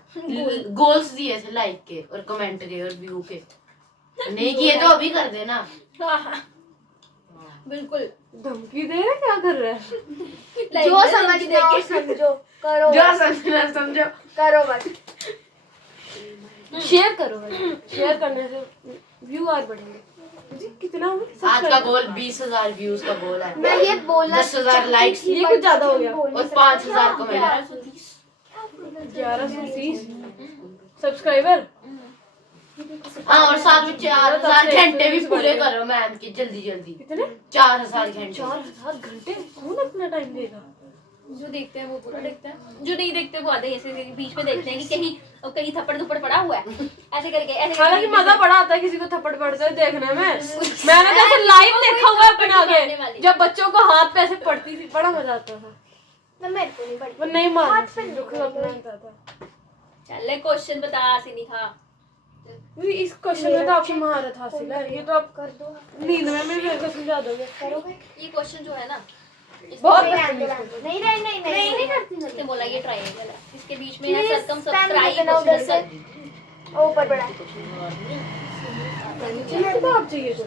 गोल्स दिए थे लाइक के और कमेंट के और व्यू के, नहीं किए तो अभी कर देना। बिल्कुल धमकी दे रहे, क्या कर रहे हैं? जो समझना हो समझो, करो जो बस, समझना समझो। करो बस। शेयर करो भाई, शेयर करने से व्यू और बढ़ेंगे। जी कितना हो गया? आज का गोल 20,000 व्यूज का गोल है, मैं ये बोलना 10,000 लाइक्स ये कुछ ज्यादा हो गया। और 5,000 कमेंट। 1130 सब्सक्राइबर। हाँ, और साथ में 4,000 घंटे भी पूरे करो मैम के, जल्दी जल्दी। कितने? 4,000 घंटे। 4000 घंटे कौन अपना टाइम देगा? जो देखते हैं वो पूरा देखते हैं, जो नहीं देखते वो आधे ऐसे बीच में देखते हैं कि कहीं थप्पड़ थप्पड़ पड़ा हुआ है, ऐसे करके ऐसे हालांकि मजा बड़ा आता है किसी को थप्पड़ पड़ते हुए देखने में। मैंने तो ऐसे लाइव देखा हुआ है अपने आगे, जब बच्चों को हाथ पे ऐसे पड़ती थी, बड़ा मजा आता था। ना मेरे को नहीं पड़ी। वो नहीं मारती थी, दुख लगता था। चल क्वेश्चन बता सिनिका। इस क्वेश्चन में तो आपकी महारत हासिल है, ये तो आप कर दो। नींद में भी मेरे को समझा दोगे। करोगे? ये क्वेश्चन जो है ना, बहुत नहीं नहीं करती। इसने बोला ये ट्रायंगल है, इसके बीच में है Please, सर्कम stand देना उधर से। सब्सक्राइब। ऊपर बढ़ा। तो आप चाहिए तो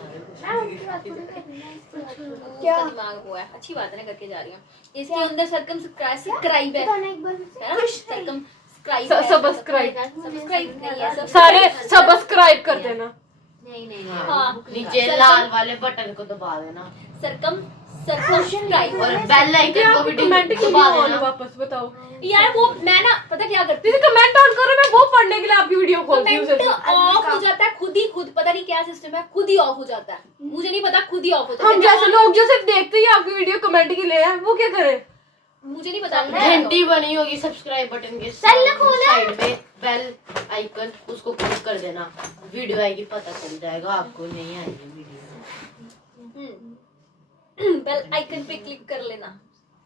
क्या? दिमाग हुआ है, अच्छी बात है ना, करके जा रही हूँ। इसके अंदर सर्कम सब्सक्राइब है, बताना एक बार। है ना? सर्कम सब्सक्राइब सब्सक्राइब नहीं है, सारे सब्सक्राइब कर देना। नहीं हाँ, नीचे लाल वाले बटन को दबा देना सर्कम सब्सक्राइब। और बेल आइकन को भी कमेंट क्यों दबा नहीं ऑन देना। वापस बताओ? यार वो मैं ना पता क्या करती दीदी कमेंट ऑन करो, मैं वो पढ़ने के लिए आपकी वीडियो हूँ, खोलती हूँ कमेंट सिर्फ। ऑफ हो जाता है खुद पता नहीं क्या सिस्टम है, खुद ही ऑफ हो जाता है, मुझे नहीं पता, खुद ही ऑफ हो जाता हम है। जैसे लोग जो सिर्फ देखते ही आपकी वीडियो कमेंट के लिए हैं, वो क्या करें? मुझे नहीं पता। घंटी बनी होगी सब्सक्राइब बटन के साइड में, बेल आइकन, उसको क्लिक कर देना, वीडियो आएगी पता चल जाएगा आपको, नहीं आएगी वीडियो। बेल आइकन पे क्लिक कर लेना,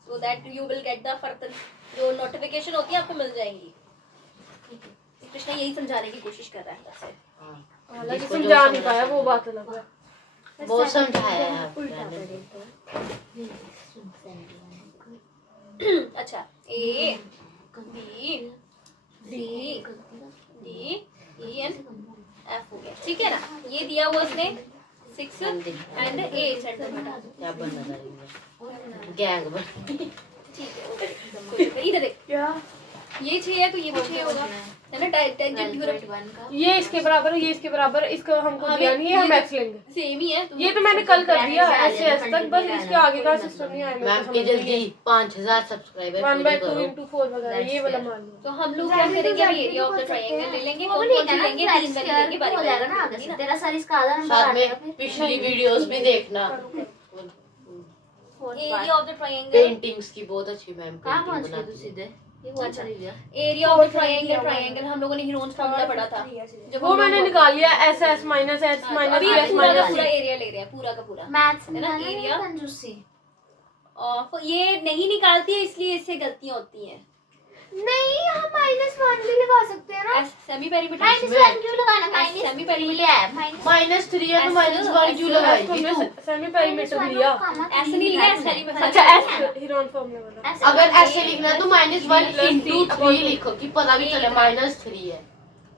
so that you will get the further जो नोटिफिकेशन होती है आपको मिल जाएंगी। कृष्णा यही समझाने की कोशिश कर रहा है वैसे। हालांकि जिसको जो समझा नहीं समझ पाया, वो बात अलग है। वो समझाया है आपने। अच्छा, A B D D E N F हो गया, ठीक है ना? ये दिया हुआ उसने 6 एंड 8 सेंटीमीटर, क्या बनना चाहिए? गैंग बन। ठीक है। इधर देख, क्या? ये 6 है तो ये भी 6 होगा, है ना? टेंजेंट यूनिट ये इसके बराबर है, ये इसके बराबर है, इसको हमको दिया नहीं है, हम एक्स लेंगे। सेम ही है। ये तो मैंने कल कर दिया ऐसे ऐसे तक, बस इसके आगे का सिस्टम नहीं आया मेरे मैम को के समझ में। जल्दी 5,000 सब्सक्राइबर 1/2 करो। into 4 वगैरह ये वाला मान लो। तो हम लोग क्या करेंगे, अभी एरिया ऑफ द ट्रायंगल ले लेंगे, कौन कौन सी लेंगे, 3 वाली लेंगे, बारी हो जाएगा ना आगे बारी से, ना। तेरा सर इसका आधा नंबर साथ आ जाएगा में फिर। पिछली वीडियोस भी देखना। Area of the triangle, paintings की बहुत अच्छी मैम कहाँ पेंटिंग पहुंच गए तू बनाती है। सीधे? ये बहुत अच्छा दिया। Area of the triangle, triangle हम लोगों ने हीरोन्स फॉर्मूला पढ़ा था, जब वो मैंने निकाल लिया, S S minus S minus अभी एस पूरा का माइनस पूरा एरिया ले रहे हैं, पूरा का पूरा। मैथ्स है में ना, ना area? एरिया कंजूसी। और ये नहीं निकालती है इसलिए इससे गलतियां होती हैं। नहीं, हम -1 भी लगा सकते हैं ना। सेमी पेरीमीटर, -1 क्यों लगाना? सेमी -3 पेरीमीटर लिया है। -3 है तो -1 क्यों लगाई तुमने तू? सेमी पेरीमीटर लिया। ऐसे नहीं लिया, सेमी अच्छा एस हीरोन फॉर्मूला वाला। अगर ऐसे लिखना है तो -1 into 3 लिखो कि पता भी चले -3 है।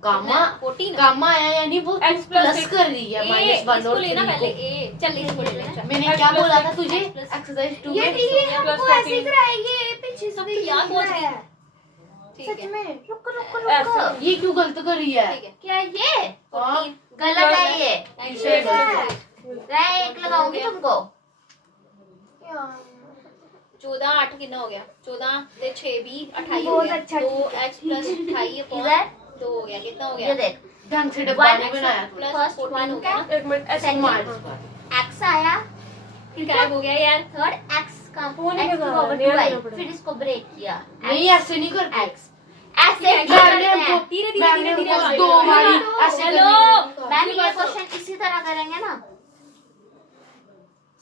गामा 14 गामा आया यानी वो X plus प्लस कर रही है -1 इसको और लेना 3 पहले, को। ए चल इसको ले ले। मैंने क्या बोला था तुझे? X plus एक्सरसाइज 2 ये में ये plus हमको ऐसे 14 कराएगी, ये पीछे से सब भी याद पहुंच लिखना गई। है। ठीक सच है, में। रुको रुको ऐसे। रुको। ये क्यों गलत कर रही है? ठीक है। क्या ये? 14 गलत है ये। एक मैं 1 लगाऊंगी तुमको। 14 8 कितना हो गया? 14 से 6 भी 28 हो बहुत गया। अच्छा 2x प्लस 28 इधर 2 हो गया, कितना हो ये गया? देख, ढंग से डब्बा नहीं बनाया तूने। प्लस First 14 one हो गया ना? एक मिनट ऐसे x आया, फिर गायब हो गया यार। थर्ड x का वो नहीं x बता को रहा, over नहीं 2 आई, आना पड़ेगा। फिर इसको ब्रेक किया। नहीं ऐसे नहीं करते। x ऐसे ठीक क्या है, करते हैं? धीरे धीरे मैम धीरे ने धीरे हमको 2 वाली ऐसे हेलो मैम ये क्वेश्चन इसी तरह करेंगे ना?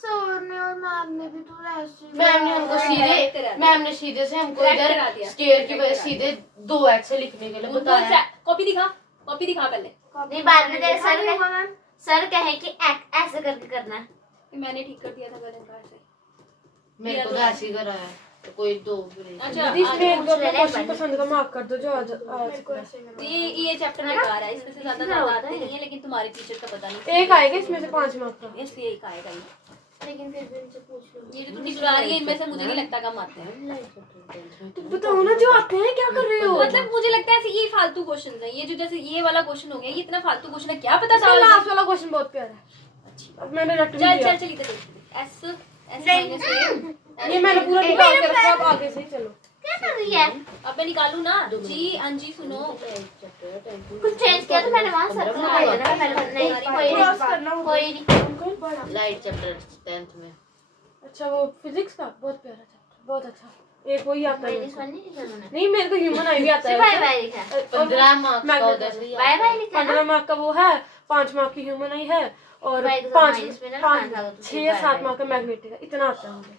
सर ने और मैम ने भी तो ऐसे मैम ने हमको सीधे मैम ने सीधे से हमको Correct करा इधर दिया। स्केयर की वजह से सीधे 2x लिखने के लिए बताया। कॉपी दिखा, कॉपी दिखा पहले। नहीं बाद में तेरे सर कहे कि ऐसे करके करना है। मैंने ठीक कर दिया था गलत बात से। मेरे को तो ऐसे ही कराया है, तो कोई दो फिर अच्छा दीदी इसमें एक दो अपना पूछ ले क्वेश्चन पहले। पसंद का मार्क कर दो जो आज ये चैप्टर बेकार है, इसमें से ज्यादा आते नहीं है, लेकिन तुम्हारे टीचर का पता नहीं। एक आएगा इसमें से 5 मार्क का। इसलिए एक आएगा ही। लेकिन फिर भी उनसे पूछ लो। ये जो तुम दिखला रही है इनमें से मुझे नहीं लगता कम आते हैं। तो बताओ ना जो आते हैं क्या कर रहे हो? मतलब मुझे लगता है ऐसे ये फालतू क्वेश्चन है, ये जो जैसे ये वाला क्वेश्चन हो गया, ये इतना फालतू क्वेश्चन है, क्या पता इसका साल लास्ट वाला क्वेश्चन बहुत प्यारा है। अच्छी अब मैंने रट भी चल लिया। चल चल इधर देख। एस एस माइनस ए। ये मैंने पूरा निकाल के रखा, अब आगे से ही चलो। क्या कर रही है? अब मैं निकालूं ना। जी अंजी सुनो। कुछ चेंज किया तो मैंने वहाँ सर्कल लगा देना। नहीं कोई नहीं। लाइट चैप्टर 10th में। अच्छा वो फिजिक्स का बहुत प्यारा चैप्टर, बहुत अच्छा। एक वही आता है माइनस 1 नहीं लिखा उन्होंने। नहीं, मेरे को ह्यूमन आई भी आता सिर्फ है। बाय लिखा है। 15 मार्क्स का उधर से बाय बाय लिखा है 15 मार्क का वो है, 5 मार्क की ह्यूमन आई है और भाई तो 5 माइनस में ना मान था तो 6 या 7 मार्क का मैग्नेटिक है। इतना आता है मुझे।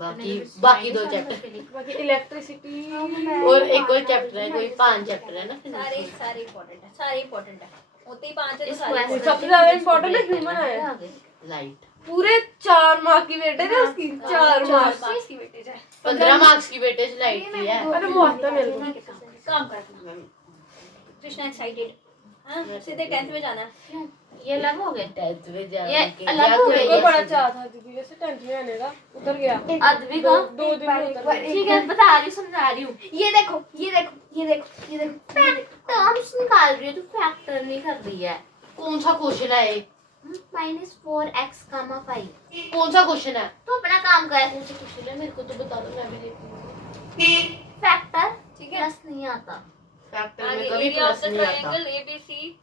बाकी दो चैप्टर बाकी इलेक्ट्रिसिटी और एक और चैप्टर है, कोई 5 चैप्टर है ना सारे फिजिक्स सारे इंपॉर्टेंट है, सारे इंपॉर्टेंट है। होते ही 5 है तो इसको सारे ऐसे important सबसे ज्यादा इम्पोर्टेंट है ह्यूमन है। आगे। लाइट। पूरे 4 मार्क की वेटेज है उसकी, 4 है। मार्क। 4 मार्क्स की वेटेज है। 15 मार्क्स की वेटेज लाइट की है। अरे वो आता है मेरे को। काम करना। कृष्णा एक्साइटेड। हाँ सीधे 10th में जाना है। ये अलग हो गए। 10th में जा ये के अलग क्या हो मेरे गई को है। बड़ा चाह था दीदी जैसे 10th में आने का, उतर गया। अदबी का 2 दिन में उतर गया। ठीक है बता रही हूँ समझा रही हूँ। ये देखो ये देखो ये देखो ये देखो। टर्म्स निकाल रही है तू फैक्टर नहीं कर रही है। कौन सा क्वेश्चन है ये? -4x, 5 कौन सा क्वेश्चन है? तो अपना काम कर। कौन सा क्वेश्चन है मेरे को तो बता दो, मैं भी देखूंगी। फैक्टर ठीक है। प्लस नहीं आता। फैक्टर आगे में कभी एरिया ऑफ प्लस द नहीं आता। Triangle ABC.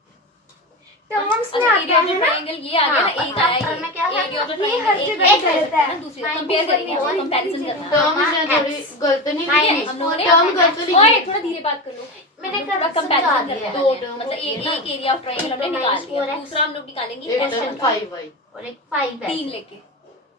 टर्म्स में अच्छा आता एरिया ऑफ द है ना। ट्रायंगल ये आ गया ना, हाँ, एक आया factor में क्या ये है? एरिया ऑफ द ये हर ट्रायंगल जगह एक गलत है। ना, दूसरे Minus कंपेयर करेंगे, one कंपैरिजन करना है। टर्म इसने थोड़ी गलत नहीं Minus की है। हम लोगों ने टर्म गलत नहीं ओए की है। थोड़ा धीरे बात कर लो। मैंने थोड़ा कर समझा कंपैरिजन दिया करना है। दो है। term मतलब होती है एक एरिया ऑफ ट्रायंगल हमने निकाल लिया, 4x दूसरा हम लोग निकालेंगे एक ऐसे टर्म 5y और एक 5 है 3 लेके।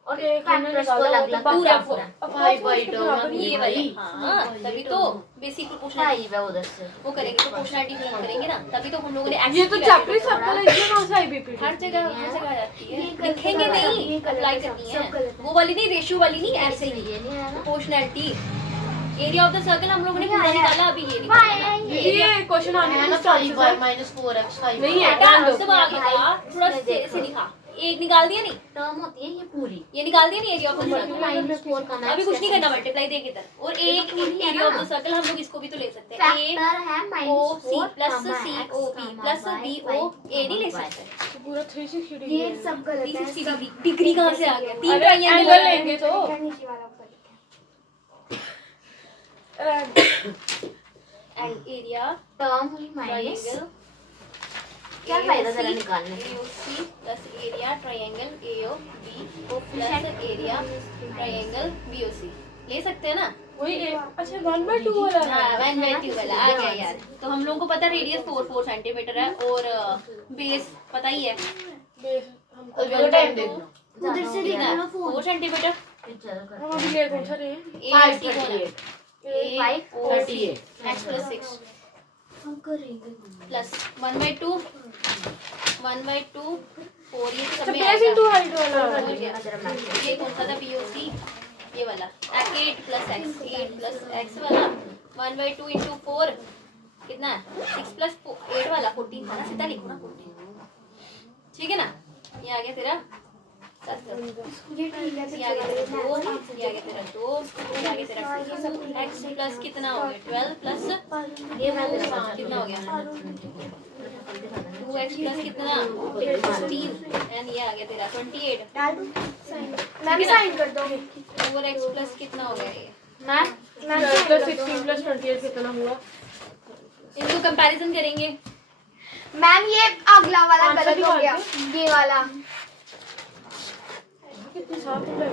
और एक हमने फैक्टर्स को निकाला, अलग अलग तो पूरा पूरा 5y टर्म ये वाले हाँ तभी तो बेसिक प्रोपोर्शनल 5 है उधर से। वो करेंगे, प्रोपोर्शनलिटी फिल्म करेंगे ना, तभी तो हम लोगों ने ये तो access चैप्टर ही किया था। सबका है, इसमें कौन सा आईबीपी? हर जगह आ जाती है। ये गलत लिखेंगे है, नहीं, ये गलत अप्लाई है, करनी सब है। गलत है। वो वाली नहीं, रेशियो वाली नहीं, ऐसे ही ये नहीं है ना। Proportionality. Area of the circle हम लोगों ने पूरा आया। निकाला, अभी ये पाया निकाला। है दीदी ये। ये क्वेश्चन आने है में ना स्टार्ट 5y - 4x 5 नहीं है। बेटा दो। सब आगे था, थोड़ा से लिखा। एक निकाल दिया नहीं, टर्म होती है ये पूरी। ये निकाल दिया नहीं एरिया ऑफ द सर्कल। -4 का अभी कुछ नहीं करना, मल्टीप्लाई देख इधर। और एक एरिया ऑफ द सर्कल हम लोग इसको भी तो ले सकते हैं। ए फैक्टर है O C -4 plus C O B plus B O A नहीं ले सकते। पूरा 360 डिग्री ये है। सब गलत है। 360 डिग्री डिग्री कहाँ से आ गया? 3 अरे ट्रायंगल एंगल लेंगे तो नीचे वाला ऊपर एंड एरिया टर्म हुई माइनस। ट्रायंगल क्या फायदा जरा निकालने का? AOC plus area triangle AOB plus area triangle BOC ले सकते हैं ना? वही अच्छा 1/2 वाला है। हाँ 1/2 वाला आ गया यार। तो हम लोगों को पता है रेडियस 4 सेंटीमीटर है और बेस पता ही है बेस हमको अभी टाइम देखना। उधर से कितना देखना 4 सेंटीमीटर। हम अभी ले कौन सा रहे हैं? 538 38 38 x प्लस 6 हम करेंगे। प्लस 1/2 1/2 4 ये सब अच्छा में बेस आएगा। इनटू हाइट वाला हो गया। ये कौन सा था BOC ये वाला 8 प्लस x 8 प्लस x वाला 1/2 इंटू 4 कितना है 6 प्लस 8 वाला 14 था ना, सीधा लिखो ना 14। ठीक है ना, ये आ गया तेरा 7 ये ठीक है। ये आ गया तेरा 2 ये आ गया तेरा 2 ये आ गया तेरा 2x प्लस कितना हो गया 12 प्लस ये मैं तेरा कितना हो गया 2x प्लस कितना 16 एंड ये आ गया तेरा 28 डाल दो साइन। मैम साइन कर दो। 4x प्लस कितना हो गया ये मैं 12 प्लस 16 प्लस 28 कितना हुआ? इनको कंपैरिजन करेंगे। मैम ये अगला वाला आंसर गलत हो गया। निकाल ये वाला कितनी साफ है।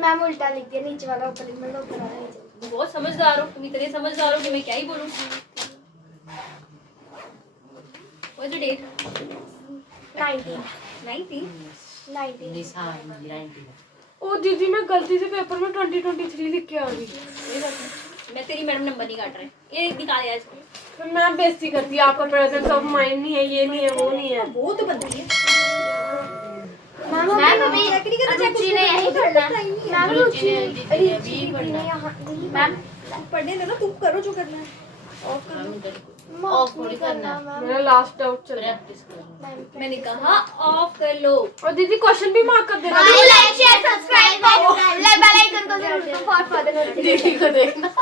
मैम उल्टा लिख दिया, नीचे वाला ऊपर लिख दिया, ऊपर वाला नीचे। बहुत समझदार हो तुम, इतने समझदार हो कि मैं क्या ही बोलूं। What's the date? 19 19 निशान 90 ओ दीदी मैं गलती से पेपर में 2023 लिख के आ गई। मैं तेरी मैडम नंबर नहीं काट रहे, ये निकाल यार इसको। मैम बेइज्जती करती है, आपका प्रेजेंस ऑफ माइंड नहीं है, ये नहीं है, वो नहीं है। वो तो बनती है। मैम मैम अभी चेक नहीं करना, चेक रुचि ने यही पढ़ना है। मैम रुचि ने रुचि दीदी ने अभी पढ़ना है। यहाँ मैम पढ़ने देना, तुम करो जो करना है। ऑफ कर लो। ऑफ थोड़ी करना है, मैम मेरा लास्ट डाउट चल रहा है। प्रैक्टिस करना है। मैंने कहा ऑफ कर लो। और दीदी क्वेश्चन भी मार्क कर देना। लाइक शेयर सब्सक्राइब करो, बेल आइकन को जरूर दबाओ फॉर फर्दर नोटिफिकेशन। दीदी को देखना।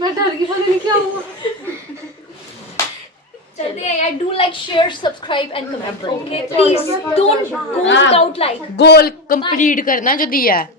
मैं डर गई, पता नहीं क्या हुआ। चलते हैं यार, do like share subscribe and comment, okay please don't go without like. Goal complete करना जो दिया है।